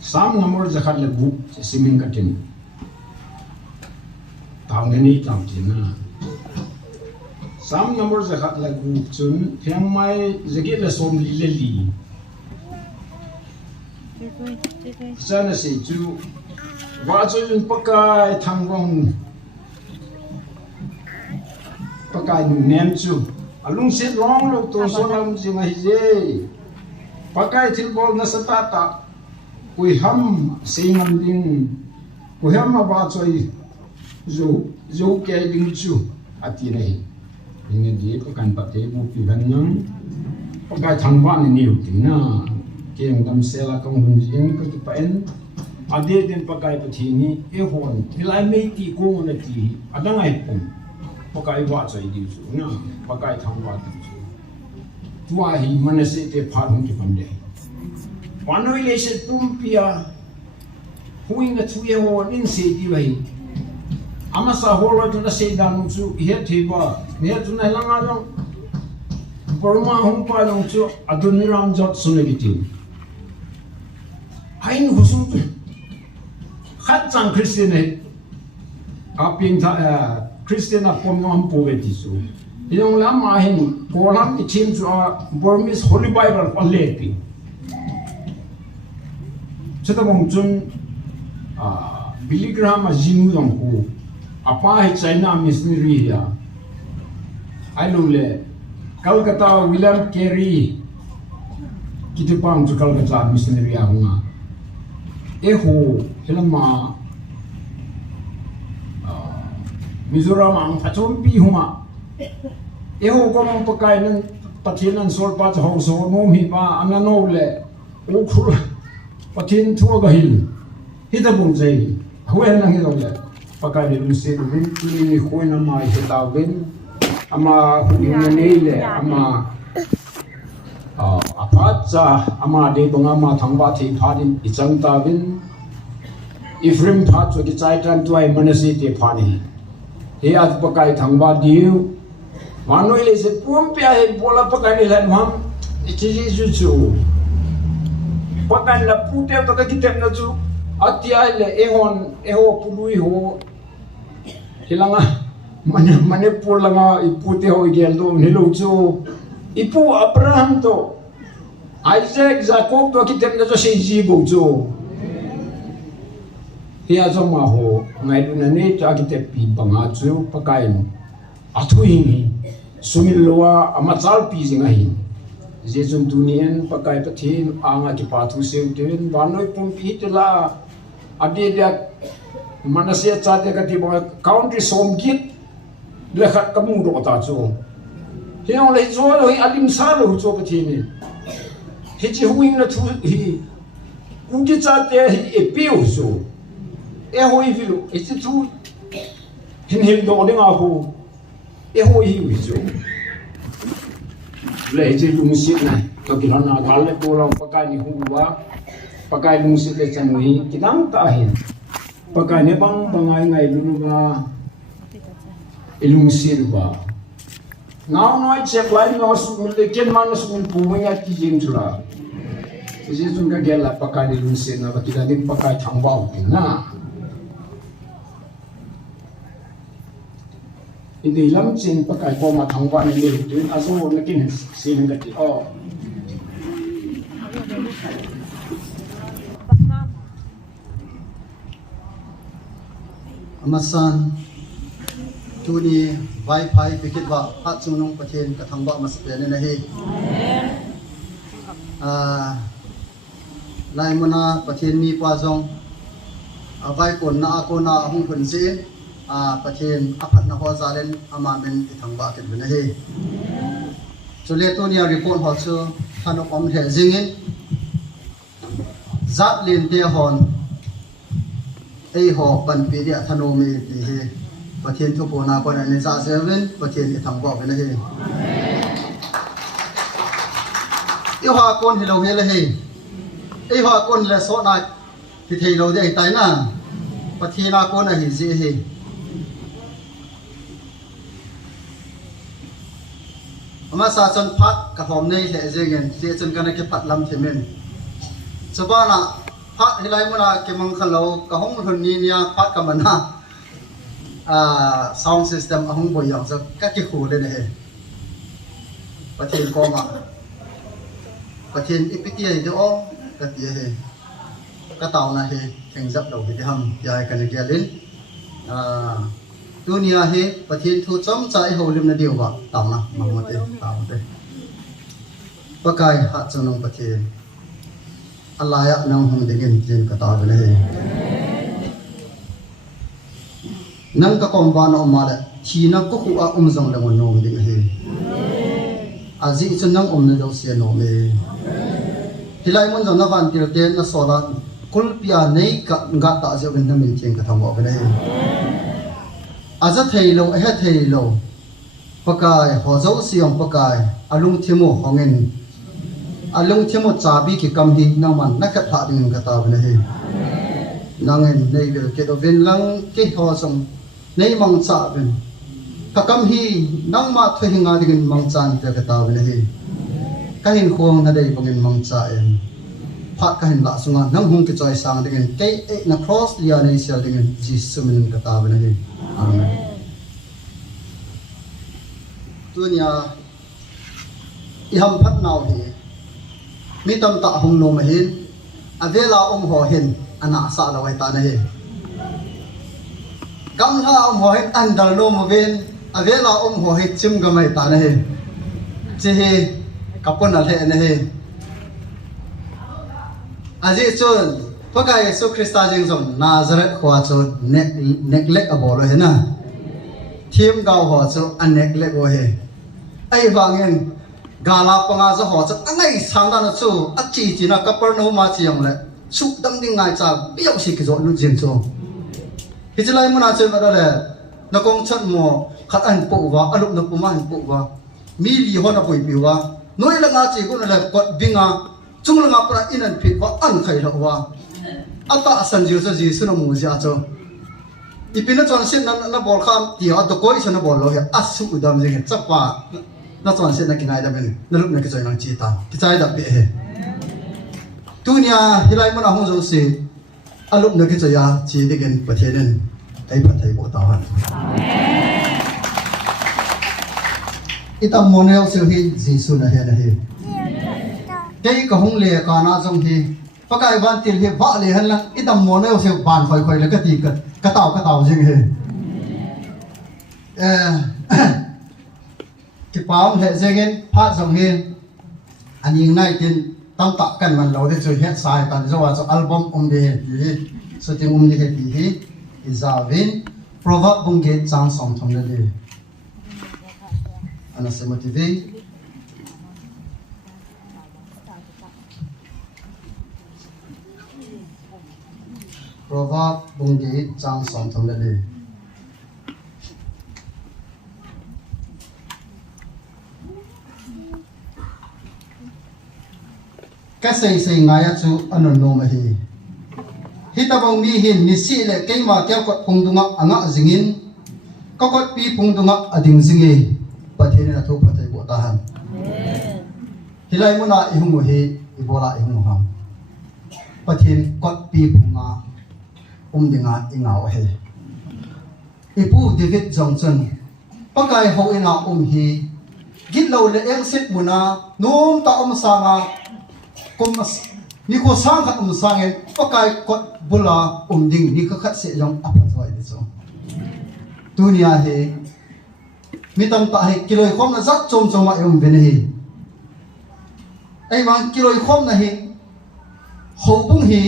sam number zakhat le bu simin katin tang ni tang tin na sam number zakhat le bu chun phiang mai zagi le som li le li sana se chu wa chun pakai thang rong pakai nu nem chu alung sit long lo to so lam jing ai je pakai thil bol na sata ta kui ham singam ding kui ham ma ba choi zo ke ding chu ati nei ning di pakan pa te bu pi gan nang pakai thang ba ni niu ting na keng dam sela kong hun jing ka ti pa en ade den pakai pa thi ni e hon thilai mei ti ko na ti adangai pum pakai wa chai di chu na pakai thang wa di chu tua hi manase te phar hung ti pam de Wanoi le se pumpia huinga tuye ho nin se di vai ama sa hola tu na se dan chu he thiba ne tu na langa long porma hum pa long chu aduniram jot sunegiti hain husum tu khat chang christian he aping tha christian a pom nom po ve ti su yong lam ma hin kolam ti chim chu Burmese holy bible pa le pi Chata mong chun Billy Graham a jinu dong ko apa hi China missionary ya ai lo le Calcutta William Carey kitu pang chu Calcutta missionary a nga e ho helama Mizoram ang phachom pi huma e ho ko mong pakai nan pathinan sol pa ho so nom hi pa anano le o khur pathin thua ga hil hita bung jai huan nang hilo le pakai ni se rin ni khoina mai hita ben ama huina nei le ama apacha ama de bonga ma thangba thi phadin ichang ta bin ifrim pha chu ki chai tan tuai manasi te phani he at pakai thangba diu manoi le se pum pya he bola pakai ni lan ham ichi ji chu pakan la putem to ka kitem na chu atia le eho pului ho hilanga mane pulanga ipute ho igel do ni lo chu ipu Abraham to Isaac Jacob to kitem na chu sei ji bo chu hia zo ma ho ngai du na ne ta kitep pi banga chu pakai athui ni sumilwa amachal pi jinga hi Jejum dunian pakai pathin anga ki pathu seu den wanoi pumpi tela ade dia manase chate ka ti ba country som git le khat kamu ro ta chu hiong le zo lo alim sa lo chu pathin ni he chi huing na thu hi kungi cha te hi e piu so e hoi vilu e chi thu hin hin do de nga hu e hoi hi wi so le chi lung sit na to ki na gal le ko ra pakai ni hu wa pakai lung sit le chan hi kidang ta hin pakai ne bang bangai ngai lu ba ilung sit ba now noi check line no su le ken man su pu ya ki jing chula isi sun ka gela pakai ni lung sit na ba ki da ni pakai thang ba na ini lam chin pakai ko ma thang ba ni le tu aso na kin sin ga ti o amasan tuni vai phai pikit ba hat chunung pathen ka thang ba mas pe ne hi lai mona pathen mi pa jong vai kon na ko na hung phun sin pathen aphat na ho zalen ama men thang ba ke ne hi chule to ni report ho chu thano om the jing zat lin te hon ei ho pan pi dia thano mi ti hi pathen thu po na ko na ne za seven pathen i thang ba ke ne hi i ha kon hi lo he le hi ei ha kon le so na ti thei lo de tai na pathina ko na hi ji hi ama sa chan phat ka hom nei le jegen je chan kana ke phat lam themen chobana phat hilai mona ke mang khalo ka hong thon ni nia phat ka mana sound system ahong boy yang sa ka ki khu le he pathin ko ma pathin ipiti ai do ka ti he ka taw na he theng jap do hi ham ya ka ne gelin dunia he pathin thu chom chai ho lim na diu ba taw na mangmote taw te pakai ha chunong pathin alaya nang hong dingin tin ka taw le he nang ka kom ba no ma le thi na ko khu a jong le mon nom ding he azi chun nang om na do se no me hilai mon jong na van tir te na so da kul pia nei ka nga ta je ben na min chen ka thang ba ne aza thei lo he thei lo pakai ho zo siom pakai alung thimu hongen alung thimu chabi ki kam hi na man na ka tha ding ka ta ne he nangen nei vel ke do ven lang ke ho song nei mang cha ben ka kam hi nang ma thoi hinga ding mang chan te ka ta ne he ka hin khong na dei bangin mang cha en phat ka hin la sunga nang hung ke choi sang ding ke na cross lia nei sel ding jisu min ka ta ne he amen dunia i ham phat naw hi mi tam ta hung no ma hin avela ho hin ana sa la wai ta na he gam ha ho hin an dal no mo ven avela ho hi chim ga mai ta na he che he kapon al he na he aji chun pakai yesu krista jing som nazareth khwa chu neglect abolo he na thim gaw ho chu an neglect o he ai wangin gala panga za ho chu angai sangda na chu achi chi na kapernaum ma chiang le su dang ding ngai cha biao si ki zo lu jin chu hijlai muna chen ma le na kong chat mo khat an pu wa alup na pu ma an pu wa mi li ho na pui pi wa noi la nga chi ku na le kot binga chung la nga pra in an phi wa an khai lo wa ata san jiu sa ji su na mu ja cho ipina chon sin na bol kham ti ha to koi sa na bol lo he asu udam jing chapa na chon sin na kinai da ben na lup na ki choi nang chi ta ki chai da pe he dunia hilai mana hong zo si alup na ki choi ya chi digen pathenen ai pathai bo ta han ita monel se hi jisu na he dei ka hong le ka na jong hi pakai ban til hi va le han la ita monel se ban khoi khoi le ka ti ka taw jing he ki pam he jegen pha jong he aning nai tin tam ta kan man lo de chu het sai tan zo wa album de hi so ting de he ti hi izavin proverb bungge chang som thong le ana se motive Proverb bung di chang som thong le cái xây ngay chú anh nô mà hi ta bông mi hin ni si le cái mà kéo cột phung tung anga zingin có cột pi phung tung ading zingi bát hi na thu patai bộ ta han hi lai mo na i hung hi i bola i hung ham bát hi cột pi phunga dinga ingao he ipu David Johnson pakai ho ina hi git lo le eng sit muna nom ta sanga komas ni ko sang khat sangen pakai kot bula ding ni ka khat se jong apa zoi de so dunia he mitam ta he kiloi khom na zat chom chom ma ben he ai mang kiloi khom na he ho bung hi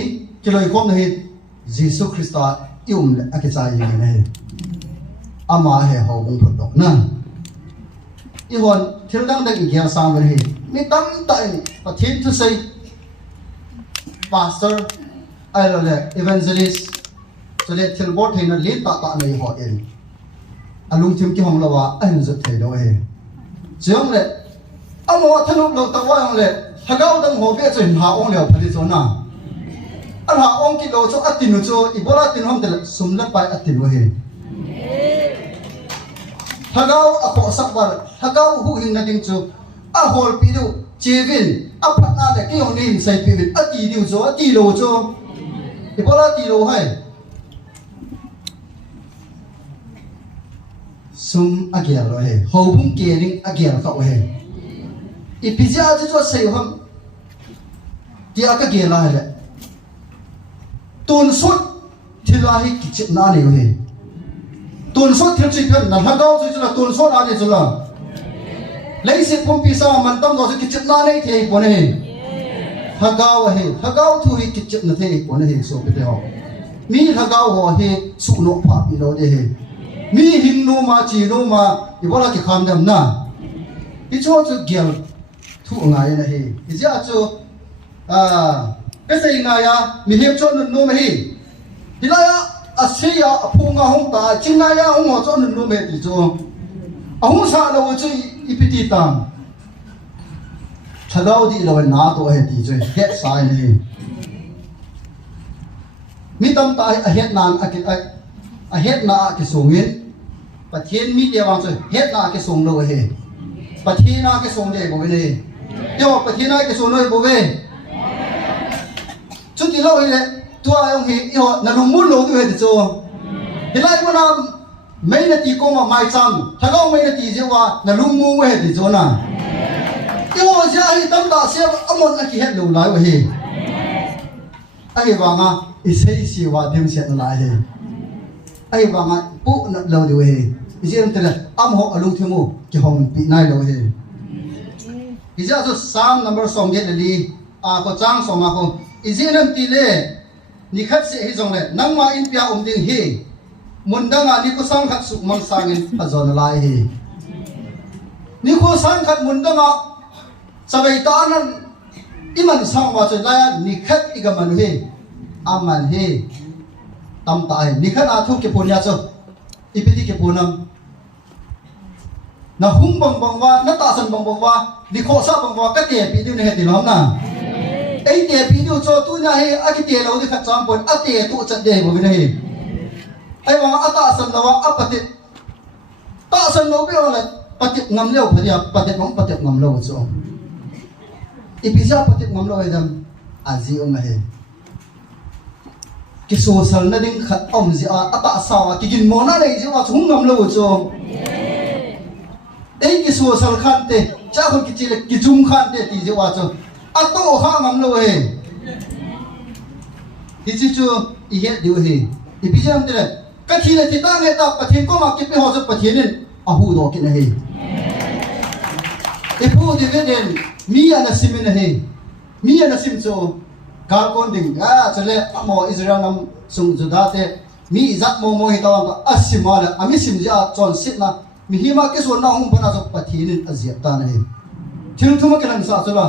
kiloi khom na he Jesus Christa le akisai ni he ama he ho bung phot dok na i hon thil dang dang i kya sang ben he mitam ta ni pathin tu sei pastor ai evangelist so le thil bot he na le ta nei ho en alung thim ki hong lawa an zot thei do he jong le amo thanup lo ta wa hong le thagau dang ho be chen ha ong le phali so na an ha ong ki lo cho atinu cho ibola tin hom tel sum la pai atinu he thagau a ko sak war thagau hu hing na ding chu a hol pi du chevin a phatna le ki hong ni sai pi vin ati diu cho ati lo cho ibola ti lo hai sum agia lo he ho bung ke ring agia ka o he ipizia cho sei hom ti aka ge la he tun sut thilahi kichit na ne he tun sut thil chi pen na hagau chu la tun sut ane chu la lấy sự phong phi sa man tâm rồi kichit na ne the ko ne hagau thu hi kichit na the ko ne so pe ho mi hagau ho he su no pha pi lo de he mi hing no ma chi no ma ibola ki kham dam na I cho chu gyal thu ngai na he I ja chu cái gì này mi hiệp cho nên nuôi hi thì là Asia phunga hong ta chính ngay hong họ cho nên nuôi thì cho ông sa đâu chứ ipiti tam thagau di lo na to he thì cho hết sai này mi tam ta hết nan hết na cái sung in và thiên mi địa vang cho hết na cái sung đâu he và thiên na cái sung để bộ về này yo và thiên na cái sung nơi bộ về chút thì lâu vậy tua ông hi yo na lung mun lo tu he cho hi lai mo na mấy na ti ko ma mai cham thagau mấy na ti je wa na lung mu he ti cho na yo ja hi tam da se amon na ki het lo lai wa he ai wa nga I sei si wa dem se na lai he ai wa nga pu na lo de he I je am am ho alung thimu ki hong pi nai lo he I ja so sam number song get li ko chang so ma ko Izinam tile ni khat se hi jong le nangma in pia ding hi mundanga ni ko sang khat suk mang sangin azon lai hi ni ko sang khat mundanga sabai ta nan iman sang wa che la ni khat igaman hi aman hi tam ta hi ni khat a thu ke punya cho ipiti ke punam na hum bang bang wa na ta san bang bang wa ni ko sa bang wa ka te pi du ne he ti lam na ấy tiền ví dụ cho tôi nhà hay cái tiền lâu thì khát chăm buồn tiền tụ trận đề của mình này ấy mà ta sân đâu bát tiệt ta sân đâu biết là bát tiệt ngầm lâu phải không bát tiệt ngầm lâu chứ ít bây giờ bát tiệt ngầm lâu hay không gì ông này cái số sân nó đinh khát ông gì ta sao cái kinh món này chứ mà chúng ngầm lâu chứ ấy cái số sân khát thế chắc không cái gì là cái zoom khát thế thì chứ mà chứ ato ha ngam lo he hi chu I he diu he I bi jam tere ka thi le ti ta nge ta pathin ko ma ki pe ho so pathin nen a hu do ki na he e pu de veden mi ana sim na he mi ana sim cho kal kon ding chale amo Israel nam sung juda te mi zat mo hi ta asima la ami sim ja chon sit na mi hi ma ke so na hum bana so pathin nen azia ta na he thil thuma ke lan sa chola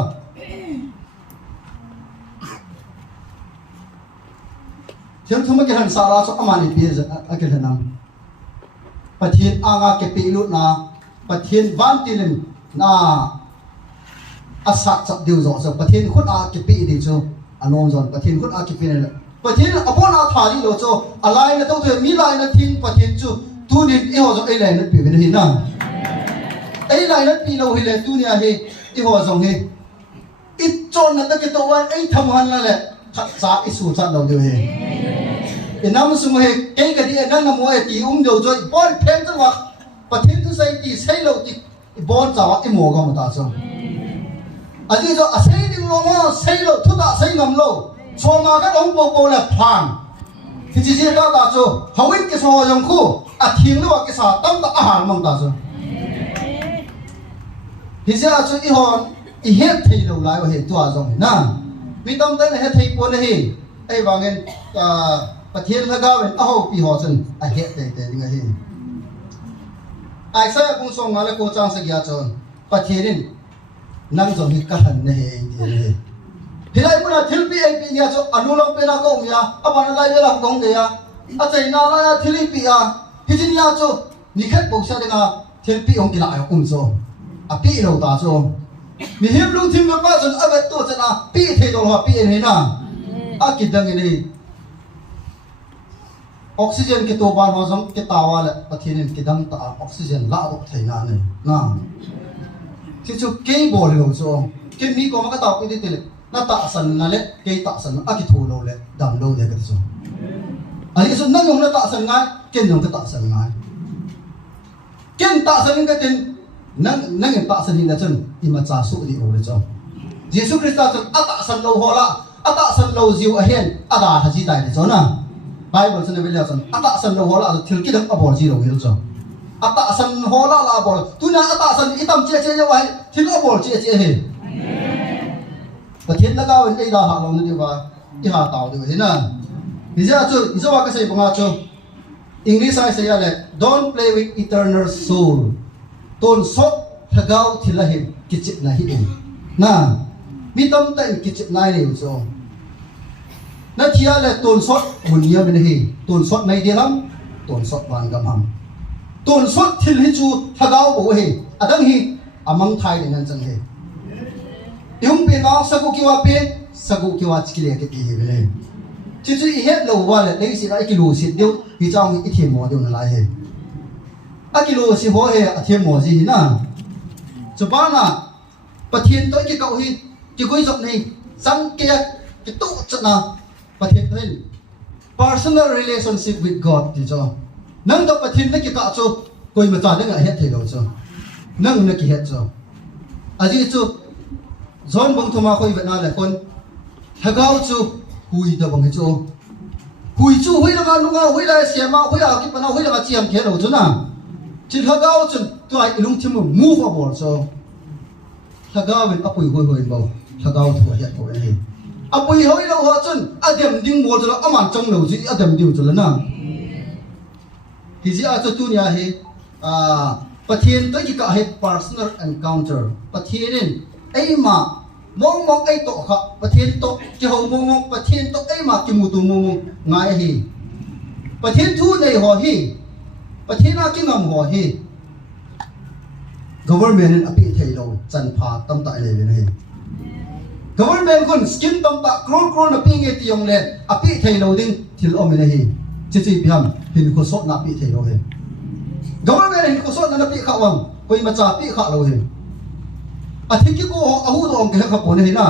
thiếu thua cái thằng sao cho amani bây giờ cái thằng namประเทศอางาเกปิลุนาประเทศวันติลินนาอาศักจับดิวจอประเทศคนอาเกปิดิจูอันนจอนประเทศคนอาเกปินี่แหละประเทศอภนาธาดิโลจูอะไรนะต้องเธอมีอะไรนะทิ้งประเทศจูตูนินอีหัวจงไอ้ไรนั่นปีเป็นหินนะไอ้ไรนั่นปีเราเห็นเลยตูเนี่ยเฮอีหัวจงเฮอีจอนนั่นตะเกตัวไอ้ทำหันนั่นแหละขัดสาอิสุจัดเราเดียวเฮcái năm xung hệ cái đi năng nằm ngoài thì đầu rồi bón thêm cho mà và thêm thứ xây thì xây lâu thì bón giáo cái mùa không ta sao à chứ cho xây đi lâu mà xây lâu thu ta xây ngầm lâu cho mà các ông bố là phàn thì chỉ ta ta cho hầu hết cái số trong khu thiên nó cái sao tâm ta hàng mong ta sao thì giờ cho cái hòn cái hết thì lâu lại và hết tua rồi nè vì tâm tới này hết thì bón này ai vào ngheประเทศละก็เป็นอ้าวปีหัวจนไอเฮ็ดแต่ยังไงเห็นไอ้เสียบุญส่งมาแล้วกูจ้างสักยาจนประเทศนี้นั่งจนหิกหันเนี่ยเองที่ไหนมันทิลปีไอปีเนี่ยจนอนุลังเป็นอะไรก็มีอ่ะอันนั้นอะไรเวลากงเดียอาจารย์น่าละทิลปีอ่ะที่นี่อ่ะจนนี่แค่บอกเสียเองอ่ะทิลปีองค์กีฬาอ่ะจนอ่ะปีเราตาจนมีเห็นลุงทิมกับป้าจนเอาไปตัวจนอ่ะปีเทตรงหัวปีนี่นะอ่ะคิดดังนี้ออกซิเจนกี่ตัวบานหัวจงกี่ตาวาเลยประเทศนี้กี่ดังตาออกซิเจนละออกไทยนานเลยนะที่จุดเกย์บอลเลยจงเกย์มีก็มันก็ตาวไปได้เลยน่าตาสันนั่นแหละเกย์ตาสันอ่ะกี่ทูโลเลยดำโลเลยกันจงอันนี้ส่วนนั่งยงน่าตาสันง่ายเกย์ยงก็ตาสันง่ายเกย์ตาสันก็เป็นนั่งยังตาสันนี่นะจนอิมาจ่าสุดีโอเลยจงเยซูคริสต์จนอ่ะตาสันโลหัวละอ่ะตาสันโลจิวอ่ะเห็นอ่ะดาทัจิตายเลยจงนะBible สนเวลาสันอัตตาสันโลหัวละทิลกิดังอบอลจีโร่เฮลจ้าอัตตาสันหัวละลาบอลตุน่าอัตตาสันอิตัมเจเจยังไงทิลอบอลเจเจเฮประเทศละก็เป็นไอ้ดาหาลงนี่ดีกว่าที่หาเต่าดีกว่านะนี่จะจู่นี่จะว่าก็ใส่ปังอาจู่ English ใส่อะไร Don't play with eternal soul ต้นสดทะเกาทิลหินกิจนาหินนะมีตั้มแต่กิจนายเลยจ้านั่นที่อะไรต้นสดบุญเยอะเป็นเหตุต้นสดในเดียร์ต้นสดวันกำหังต้นสดที่ลิจูถ้าเราบอกเหตุอันนั้นเหตุอามังไทยเนี่ยจังเหตุยุ่งเป็นน้องสกุลคิวเป็นสกุลคิวจิกิเลกิติเหตุเลยที่จู่เหตุเราว่าเลยสิไอ้กิโลสิเดียวที่เจ้ามีอิทธิมอเดียวนั่นแหละเหตุไอ้กิโลสิหัวเหตุอิทธิมอสินะจุบ้านะประเทศตัวที่เก่าเหตุที่คุยจบนี่สังเกตที่ตู้จัดนะประเทศนั้น personal relationship with God ที่จ้านั่งตัวประเทศนั้นกี่กะจ้าคุยมาจ่ายได้ไงเฮ็ดเท่าจ้านั่งนักกี่เฮ็ดจ้าอาจจะจ้าจอนบังทุมาคุยแบบนั้นแหละคนถ้าเขาจ้าคุยตัวบังให้จ้าคุยจ้าคุยแล้วกันลุงอ่ะคุยแล้วเสียมาคุยแล้วกี่ปนเอาคุยแล้วก็เจียมเขียนเอาจ้านะที่ถ้าเขาจ้าตัวไอ้ลุงที่มัน move aboard จ้าถ้าเขาเป็นอปุยคุยบ่ถ้าเขาถั่วเฮ็ดเอาเองอาปุยเขาเราหัวจนอาเดียมดิ้งบัวจนอามันจังเราสิอาเดียมดิ้งจนแล้วนะที่จะอาจจะตัวนี้ให้ประเทศตัวที่ก็ให้ personal encounter ประเทศนี้ไอ้มามองไอ้โตค่ะประเทศโตจะเขามองประเทศโตไอ้มากิมูตัวมองง่ายให้ประเทศทูในหัวให้ประเทศน่ากินงามหัวให้ government นั้นอภิเษกเราจันพาตั้มตายเลยนะให้government คนสกินตั้มตะโครนับปีเงี้ยที่ยงเลยอภิเษกเราดิ้งที่เราไม่ได้เห็นจีจีพิมเห็นคนสดนับปีเษกเราเห็น government เห็นคนสดนับปีข้าวังไปมาจ่าปีข้าเราเห็นอาทิตย์ที่กูเอาหูตัวองค์แค่ขับปนเห็นนะ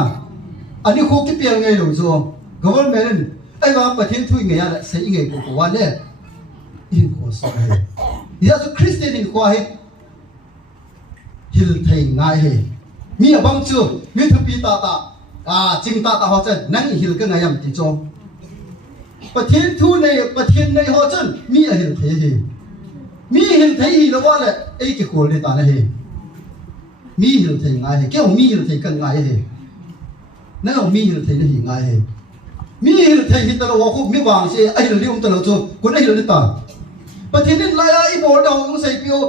อันนี้คุกที่เปลี่ยนไงหลงซัว government ไอ้ว่าประเทศทุยไงอะไรใส่ไงกูว่าเนี่ยอินคนสดเห็นนี่จะคริสเตียนอินควายฮิลไทยง่ายเห็นมีอะไรบ้างจู่มีทุกปีตาจิงตาหัวใจนั่งฮิลก็ไงยังติดจงประเทศทูในประเทศในหัวใจมีฮิลไทยมีฮิลไทยแล้วว่าเลยไอ้กี่คนเลยตาเนี่ยมีฮิลไทยง่ายเกี่ยวมีฮิลไทยกันง่ายนั่นเรามีฮิลไทยนี่ง่ายมีฮิลไทยที่ตลอดคุมีบางเสียไอ้ฮิลเลี้ยงตลอดจู่คนไอ้ฮิลนี่ตาประเทศนี้ไล่ไอ้โบดองใส่เปียว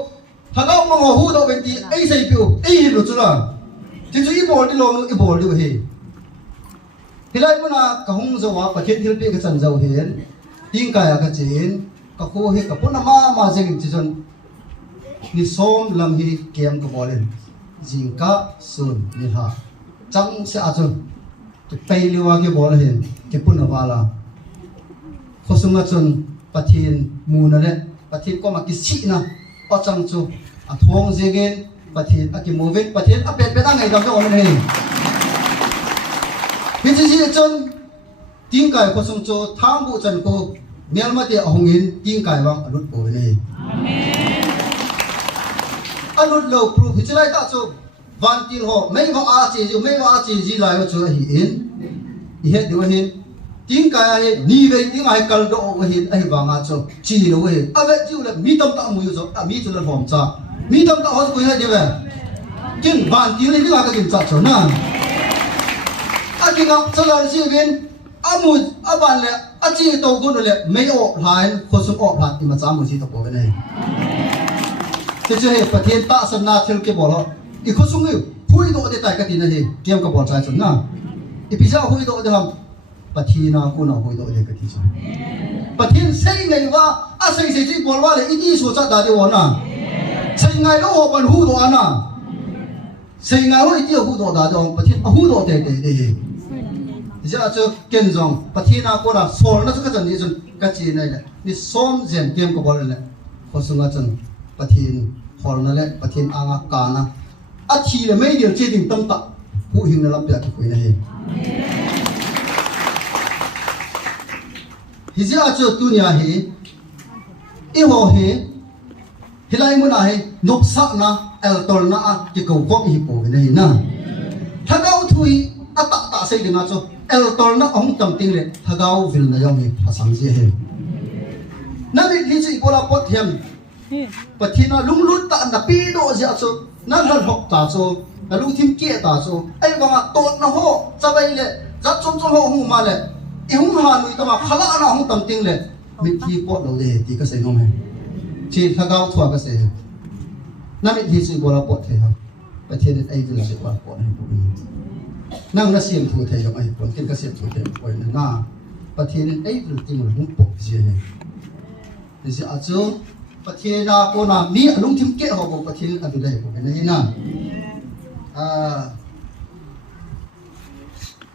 ถ้าเรามองหูเราเป็นที่ไอ้ใส่เปียวไอ้ฮิลจู่ละที่จู่ไอ้โบที่ลงไอ้โบดีกว่าที่ไรมันกะหงจะว่าประเทศที่เราเปียกสันเจ้าเห็น tiếng cái cái chuyện cái khu hi cái bốn năm mà dừng chỉ chọn ni som lam hi kem cái bò lên jing ka sun ni ha chẳng sẽ chọn cái tay liwa cái bò lên cái bốn năm là khó sung ngắt chọn pathin mu na le pathin có mà cái xị na ở trong chỗ thong degen pathin cái movie pathin pet pet ngày đó cho mình hình bây giờ chọn tiếng cái khó sung chỗ tham bộ chân cô miền mà thì ông in tiếng cái vang anh lút bồi này anh lút lâu proof thì lại ta chỗ van tiếng họ mấy vợ chỉ lại ở chỗ hiện hết điều hiện tiếng cái này ni về tiếng ai cần độ hiện ai vang ở chỗ chỉ đâu hiện à vậy chứ là mi tâm tạo mùi chỗ à mi chỗ là phòng trà mi tâm tạo họ cũng hết điều vậy tiếng van tiếng này tiếng ai cái tiếng chặt chỗ nào anh kia ngọc cho là gì bên mùi bạn lệ chỉ tàu quân lệ mấy ổ lại khó sung ổ lại thì mà dám mùi chỉ tàu cái này thế chứ hệ phát hiện ta sân na theo cái bỏ lo thì khó sung nhiều hui độ để tại cái gì này kiếm cái bỏ trái chuẩn na thì bây giờ hui độ để làm phát hiện na cũng nào hui độ để cái gì chứ phát hiện xây ngày qua xây chỉ bỏ qua để ít đi số chắc đã đi vào na xây ngày đó họ còn hui độ na xây ngày đó ít đi hui độ đã đi phát hiện hui độ để giờ cho kiến dòng phát hiện na cũng là sol nó cái chân đi chân cái gì này này đi xóm dèm kiếm cái bỏ này khó sung cái chân phát hiện hol na le phát hiện anga kana chỉ là mấy điều chế định tâm tạ phụ hình là làm việc của này thì giờ cho tu nhà hi yêu hi hilai mun ai nộp sắc na eltor na cái cầu quang hi bộ này na thagau thui tạ xây được cho eltor na ông tầm tiếng lệ thagau vil na yong hi phasang gì he na bị hi chỉ có là pot hiểm phát hiện nó lung lút ta na pi độ gì cho nó thật học ta cho là lung thêm kia ta cho ai bằng tốt nó ho cho vậy lệ rất trong ho hùng mà lệ hùng hà nuôi ta mà khá là nó hùng tầm tiếng lệ mình thi pot đầu đề thì cái gì không hề chỉ thagau thua cái gì na bị hi chỉ có là pot thế ha phát hiện ai vil chỉ có pot này năng nó xiêm thu thầy giống ai còn cái xiêm thu thầy còn nga phát hiện ai vil tìm một hùng pot gì thì sẽ cho phát hiện ra cô nào mi lung thêm kết hợp của phát hiện ở đây của cái này nè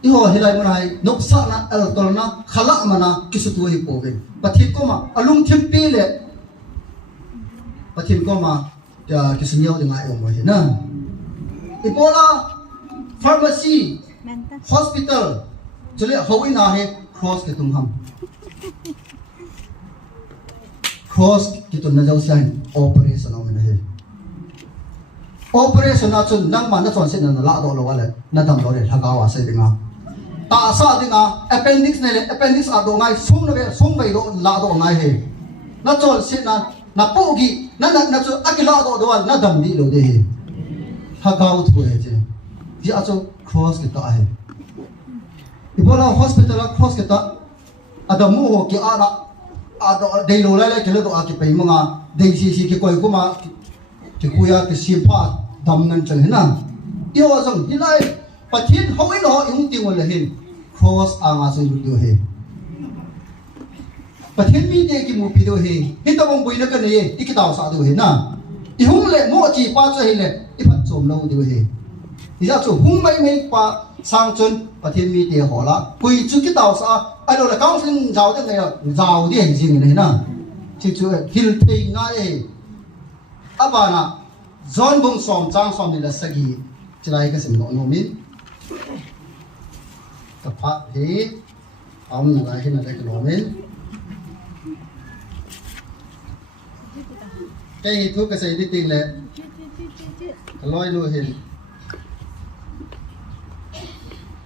đi hỏi hiện tại này nộp sát na ở tàu na khala mà na cái số tuổi của cái phát hiện có mà lung thêm pi lệ phát hiện có mà cái số nhiều thì ngại ông vậy nè Ebola pharmacy hospital cho nên hậu na hay cross cái tung hầm cross kita na jauh siang operation orang ni. Operation na cun nang mana cun sen na la do lo wala na dam do le thagawa sai dinga. Ta sa dinga appendix ne le appendix a do ngai sung bai do la do ngai he. Na cun sen na pogi na cu akila do do na dam di lo de he. Thagaw thu he je. Di a cu cross kita he. Ebola hospital cross kita ada mu ho ki ana đây lô lại cái lô cái bể mà đây xí cái quầy của mà cái quầy cái xiêm pha đầm ngân chân thế nào yêu rằng như này phát hiện hậu ấy nó yung tiếng là hình cross anga rồi được hình phát hiện mi đây cái mũ bị được hình hiện tại bông bùi nó cái này cái tàu sao được hình na thì hung lệ mỗi chỉ ba cho hình lệ cái phần trộm lâu được hình thì ra chỗ hung mấy pa sang chân phát hiện mi đây họ là quỳ trước cái tàu sao ai đâu là cao sinh giàu thế này giàu đi hành trình này nè chỉ chú hill thing ngay à bà nè John bung xòm trang xòm này là sagi chỉ là cái gì nọ min tập pháp thế ông là cái này cái nọ min cái thuốc cái gì đi tiền lệ cái lối nuôi hình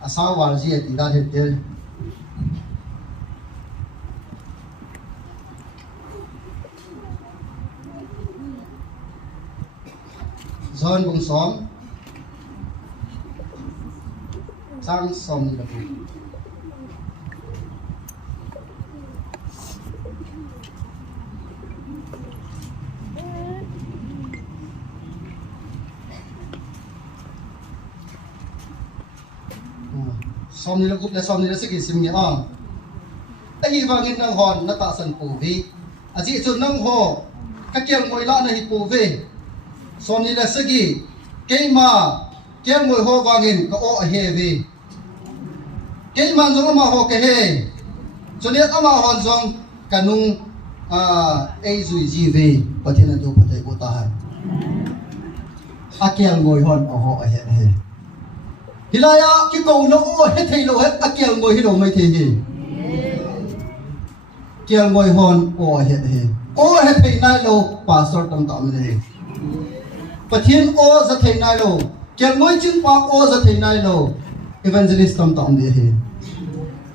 à sao vào gì thì ra hiện tiền John bung xóm sang xóm được xóm này là cúp là xóm này là sẽ cái gì nhỉ ai wangin nang hon na ta san pu vi aji chu nang ho ka kyang moi la na hi pu ve soni la sagi keima kyang moi ho wangin ka o a he ve keima jong ma ho ke he choni ama hon jong kanung ai zui ji ve pathina do pathai ko ta hai akyang moi hon o ho a he hilaya ki ko no o he thei lo he akyang moi hi lo mai the hi kyang moi hon o he thei nai lo pastor tam tam ne pathin o za thei nai lo kyang moi ching pa o za thei nai lo evangelist tam tam ne he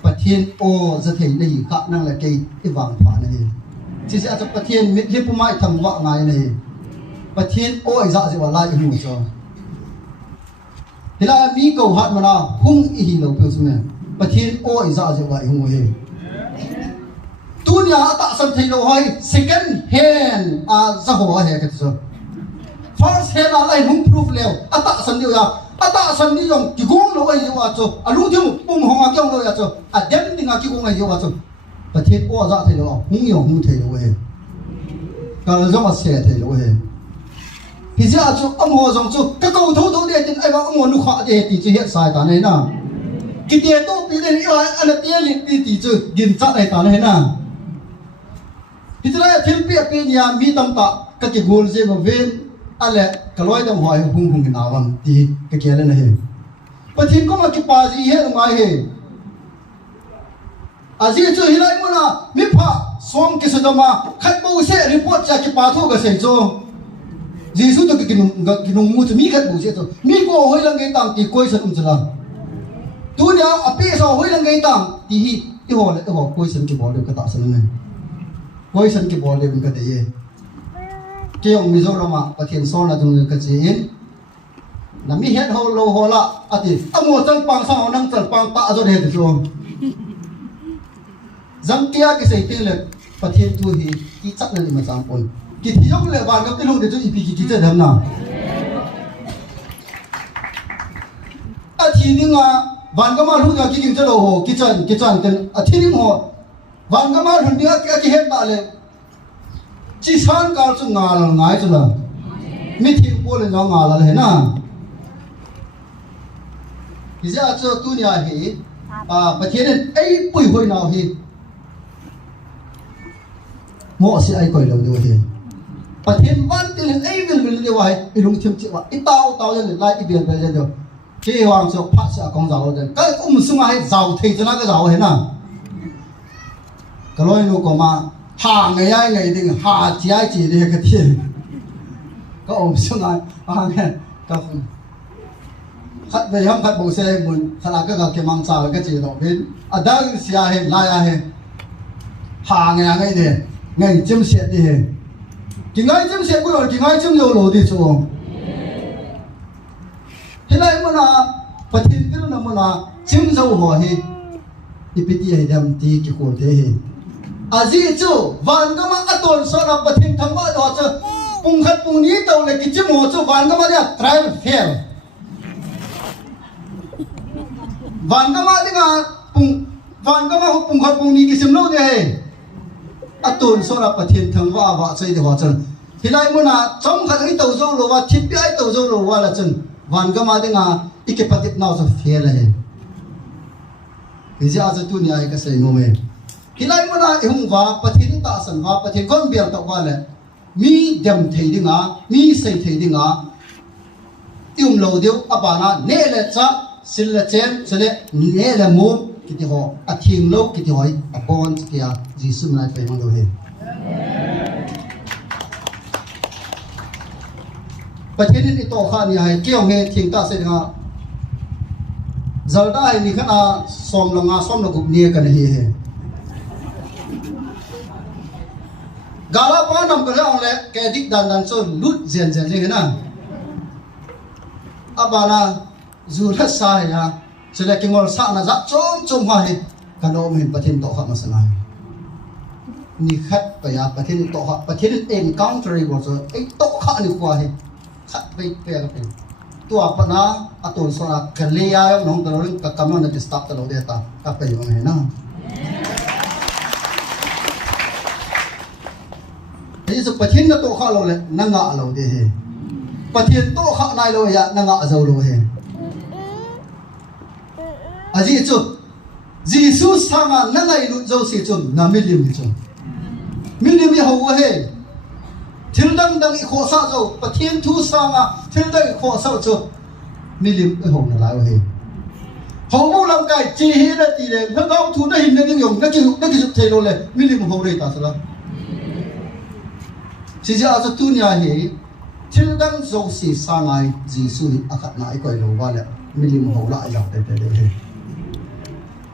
pathin o za thei nei kha nang la kei iwang pha ne chi se a pathin mit hi pumai thang wa ngai ne pathin o ai za ji wa lai hu cho hila mi ko hat mana hung I hi lo pe su ne pathin o ai za ji wa hu he dunia ta san thei lo hai second hand a za ho he ka so first hand a lai hung proof leo ata san dio ya ata san ni yong ki gong lo ai yo a cho a lu thiu pum hong a kyong lo ya cho a dem ding a ki gong ai yo a cho pathin o za thei lo hung yo hung thei lo he ka lo ma se thei lo he thì giờ chú ông hồ giống chú cái cầu thấu thấu để tin ai bảo ông hồ nụ khọ để thì chú hiện sai ta này nè cái tiền tốt tí này yêu anh là tiền liền tí chú gìn chắc này ta này nè thì chú lại thiên bia bia nhà mi tâm ta cái gol gì mà bên anh là cái lối đồng hỏi hung hung cái nào làm thì cái kia lên này và thiên có mà cái bà gì hết ngoài hết à gì chú hiện nay muốn là mi phá xong cái sự mà khách bầu sẽ report cho cái bà thu cái sự cho Jesus to kinung mu to mi kat bu se to mi ko hoi lang kai tang ti koi san chala tu nya ape so hoi lang kai tang ti hi ti ho koi san ki bol ka ta san ne koi san ki bol ka de ye ke ong mi zo rama pathian so na tung ka chi in na mi het ho lo ho la ati amo chang pang sa nang chal pang ta zo de de so zam kia ki sei tin le pathian tu hi ki chak na ni ma chang pon ki thi jong le van ka tilong de chu ipi ki che dham na a thi ni nga van ka ma lu ga ki king che lo ho ki chan ten a thi ni ho van ka ma lu ni ka ki het ta le chi san ka chu nga la ngai chu la mi thi po le nga la le na ki ja chu tu nya hi pa thien ai pui hoi nào hi mo si ai koi lo do hi pathian van til ai vil de wai ilung chim chi wa tao le lai I bian le de ke wang so pha sa kong zao de ka sunga hai zao thei chana ka zao hai na ka loi no ko ma ha ngai ding ha chi ai chi de ka thi ka sunga ngai ka khát về ham khát bộ xe muốn khát cái cái mang sao cái gì đó bên ở đó xe hay lai hay hàng ngày này ngày chim xe đi cái ngày chim xe của cái ngày chim nhiều lỗ đi xuống thế này mà là phát triển cái nó mà là chim dâu hoa hay ipiti hay đam ti cái cổ thế hay à gì chứ van cái mà ở tuần sau là phát triển thằng đó chứ bung khát bung ní đâu là cái chim hoa chứ van cái mà đi try fail van ka ma dinga pung van ka ma pung khat pung ni ki sim lo de atun so ra pathian thang wa chei de wa chan hilai mo na chom khat ai to zo lo wa thip pi ai to zo lo wa la chan van ka ma dinga ike patip naw so fail hai kizia za tu ni ai ka sei no me hilai mo na hung wa pathian ta san wa pathian kon bial ta wa le mi dem thei dinga mi sei thei dinga lo deu abana ne le cha sil la chen sele ne la mu kiti ho athing lo kiti hoi apon kia jisu na pe mang do he pathin ni to kha ni hai kyo nge thing ta se nga zalda hai ni khana som la gup ni ka ni he gala pa nam ka ong le ke dik dan so lut zen je na abana dù rất sai ya cho nên cái ngồi sa na dắt chôm hoài cái đó mình pathin to khát mà sao này ni khát bây giờ pathin to khát pathin encounter bao giờ ấy to khát ni qua hết khát bây bây cái tua apa na atun so na kerja yang nong terus ke kamu nanti stop terus dia tak apa yang mana cho bắt thiên nó tổ khá lâu lệ năng ngạ lâu đi he bắt thiên tổ khá này lâu ya năng ngạ giàu lâu he à gì chứ Jesus sama năng ngại lụt giàu xí chun na million chun million ya hậu he thiên đăng đăng khó sa giàu bắt thiên thu sama thiên đăng khó sa chun million hậu là lại he hậu vô làm cái chỉ hết là tỷ lệ nó cao thu nó hình nó dùng nó kêu thay đổi lại million hậu đây ta sao chỉ giờ cho tu nhà hi thiên đăng giàu xí sang ai Jesus akat nai coi lâu vào lại million hậu lại giàu đây he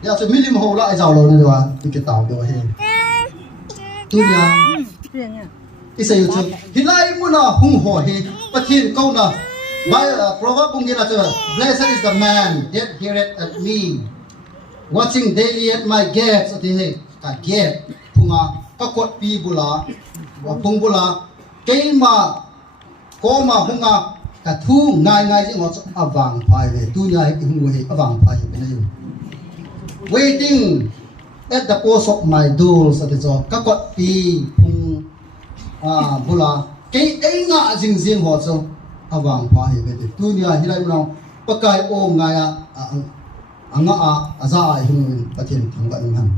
ya cho million hậu lại giàu lâu nữa à đi cái tàu đó he tu nhà isay cho hilai mo na hung ho he pathin câu na by proverb bung gina cho blessed is the man that heareth at me watching daily at my gates at he ka gate punga ka kot pi bula wa pung bula keima koma hunga ka thu ngai ngai ji ngo awang phai ve tu nya he hung he awang phai he waiting at the post of my doors at the job ka kot pi pung bula cái ấy ngã dinh dinh họ cho awang phá hi về tu nia hi lai nào pakai om ngaya anga aza ai hung pathin thang ban han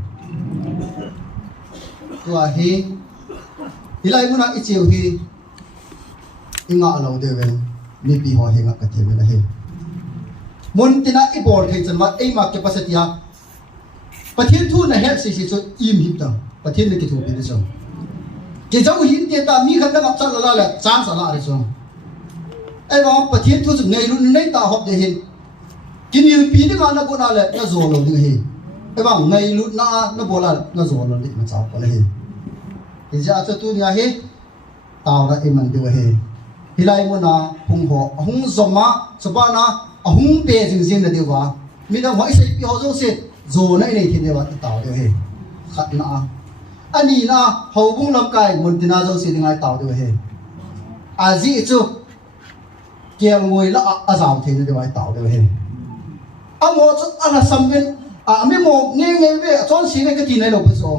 tua hi lai muna ichiu hi inga lo de ven mi pi ho he nga ka the me hi mun tina I bor thei chan ma ei ma capacity ha pathin thu na help si cho im hip ta pathin ne ki thu bi de so cái dấu hiến tiền ta mi khăn đã ngập chân là chán sả lại rồi, ai bảo bắt thiên thu dựng ngày luôn nay ta học để hiến, cái nhiều pí nó nó cũng là nó rồi rồi đi hiến, ai bảo ngày luôn nó bảo là nó rồi rồi đi mà cháu có hiến, thì giờ cho tôi nhà hiến, tao đã em ăn được hiến, thì lại muốn là hung họ hung zom mà, số ba na hung bè dừng dừng là điều vào, mình đang hỏi gì họ rồi này thì điều vào tao được hiến, khát na ani na hobung lam kai muntina zo si ngai taw de he azi chu kiang ngoi la azam the de wai taw de he amo chu ana samben mi mo nge ve chon si ne ka ti nai lo bu so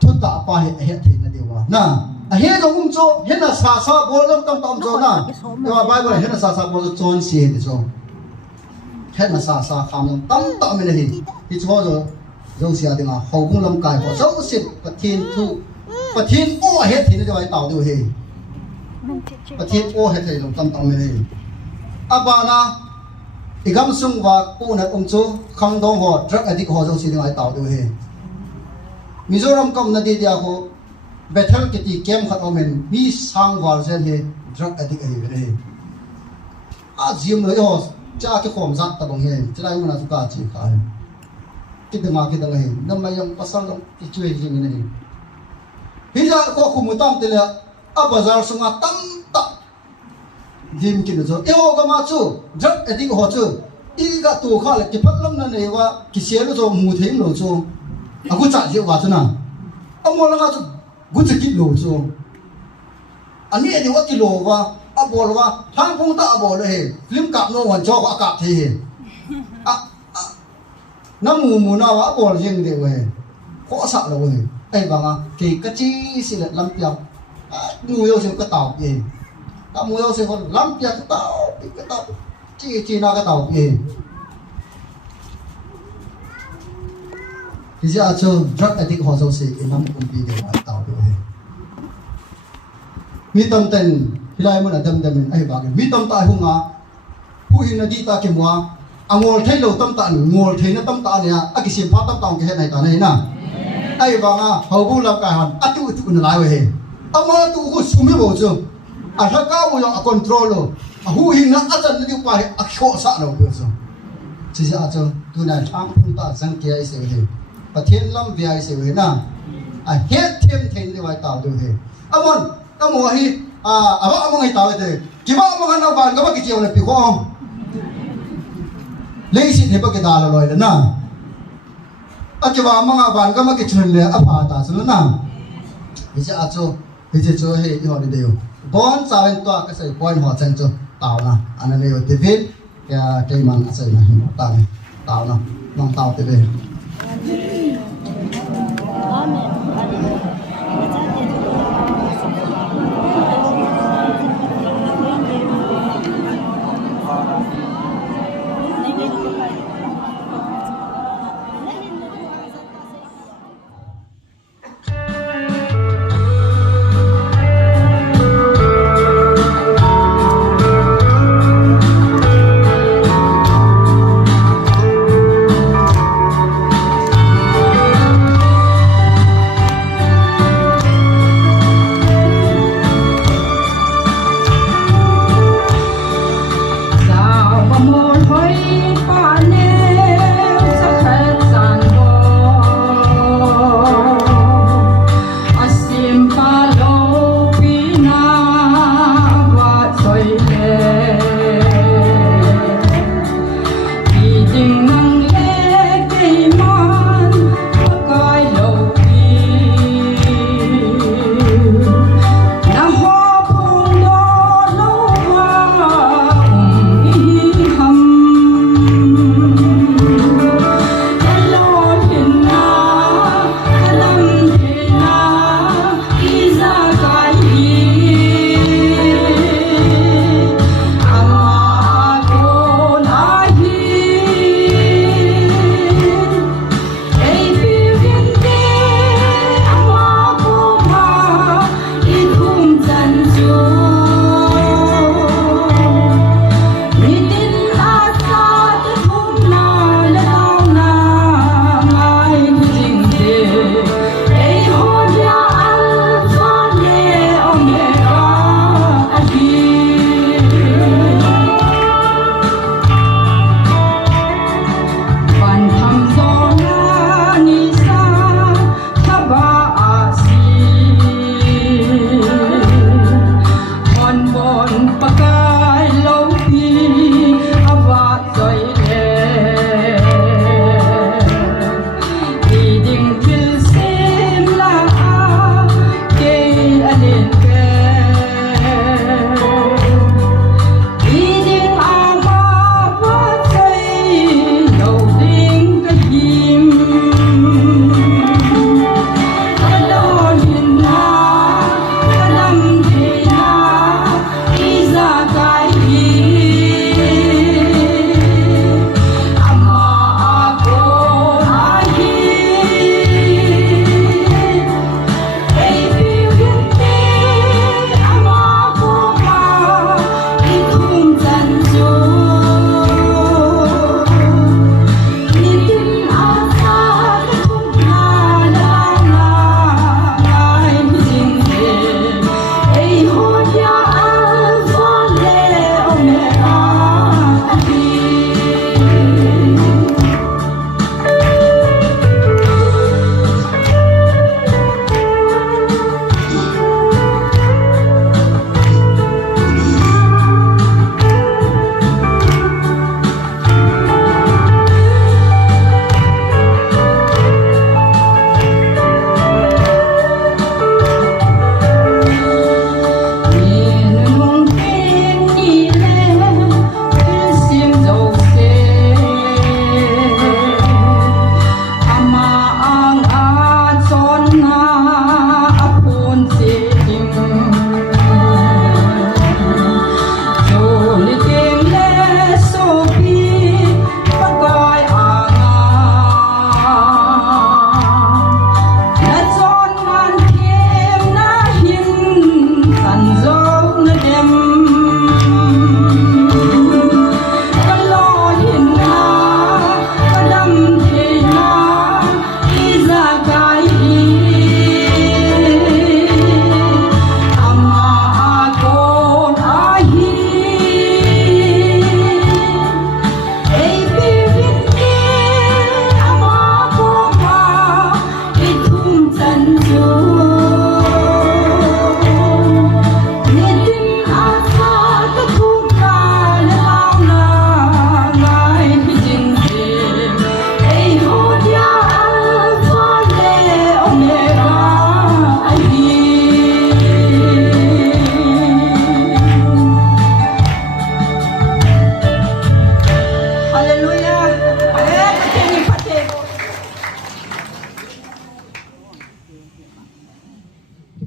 thu ta pa he the na de wa na a he dong chu he na sa bol lam tam tam zo na de wa bible he na sa bol chon si de so he na sa kham tam tam me ne hi cho zo dấu xia tiếng à hậu cung lâm cài họ dấu xịt bát thiên ô hết thì nó cho ai tạo được gì bát thiên ô hết thì lòng tâm tâm này abana igam sung và cô này ông chú không đông họ rất là thích họ dấu xịt tiếng ai tạo được gì Mizoram cầm na đi đi ako battle kiti kem khát omen mi sang vào gen he rất là thích ấy vậy zium nữa họ cha cái khom giặt tập bằng he chỉ là mình là chúng ta chỉ khai kita ngahi nama yang pasal yang icuai jing ini hija ko kumutam tele a bazar sunga tam ta dim kin jo eo ga ma chu jat edik ho chu I ga tu kha le ki phatlam na ne wa ki se lo mu theim lo chu aku cha je wa chu na amol nga chu gu chi ki lo chu ani edi wa ki lo wa a bol wa hang pung ta a bol he lim ka no wan cho ka ka the he nó mù nào á bò riêng đều về khó sợ là về ai bảo à thì cái chi xí là lắm tiền mù yêu xem cái tàu gì ta mù yêu xem còn lắm tiền cái tàu chi nào cái tàu gì thì giờ chơi rất là thích họ giàu sĩ cái năm công ty đều phải tàu được mi tâm tình thì lại muốn là tâm tình mình ai bảo mi tâm tại hung à hu hình là đi ta kiếm mua ngồi thấy lâu tâm tạng ngồi thấy nó tâm tạng này à cái xiêm pháp tâm tạng cái hệ này ta này nè ai bảo à hầu bu làm cái hòn tu nó lại về mà tu có sumi bao giờ thằng cao bây giờ control rồi hu hình nó chân nó đi qua khó sợ đâu bây giờ chỉ là cho tu này thang phun ta sang kia sẽ về và thiên lâm về sẽ về nè hết thêm thêm thì phải tạo được thế mon hi ông ấy tạo thế chỉ bảo ông ăn vào cái cái chiều này bị không lấy xin hết cái đà rồi đó na, cái bà mang vào cái cái chuyện này áp ta xong na, bây giờ cho hay họ đi đều, bon sao anh toa cái sợi bon họ chân cho tàu na, anh này ở TV, cái mang sợi này tàu na, mang tàu TV.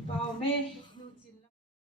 bao nè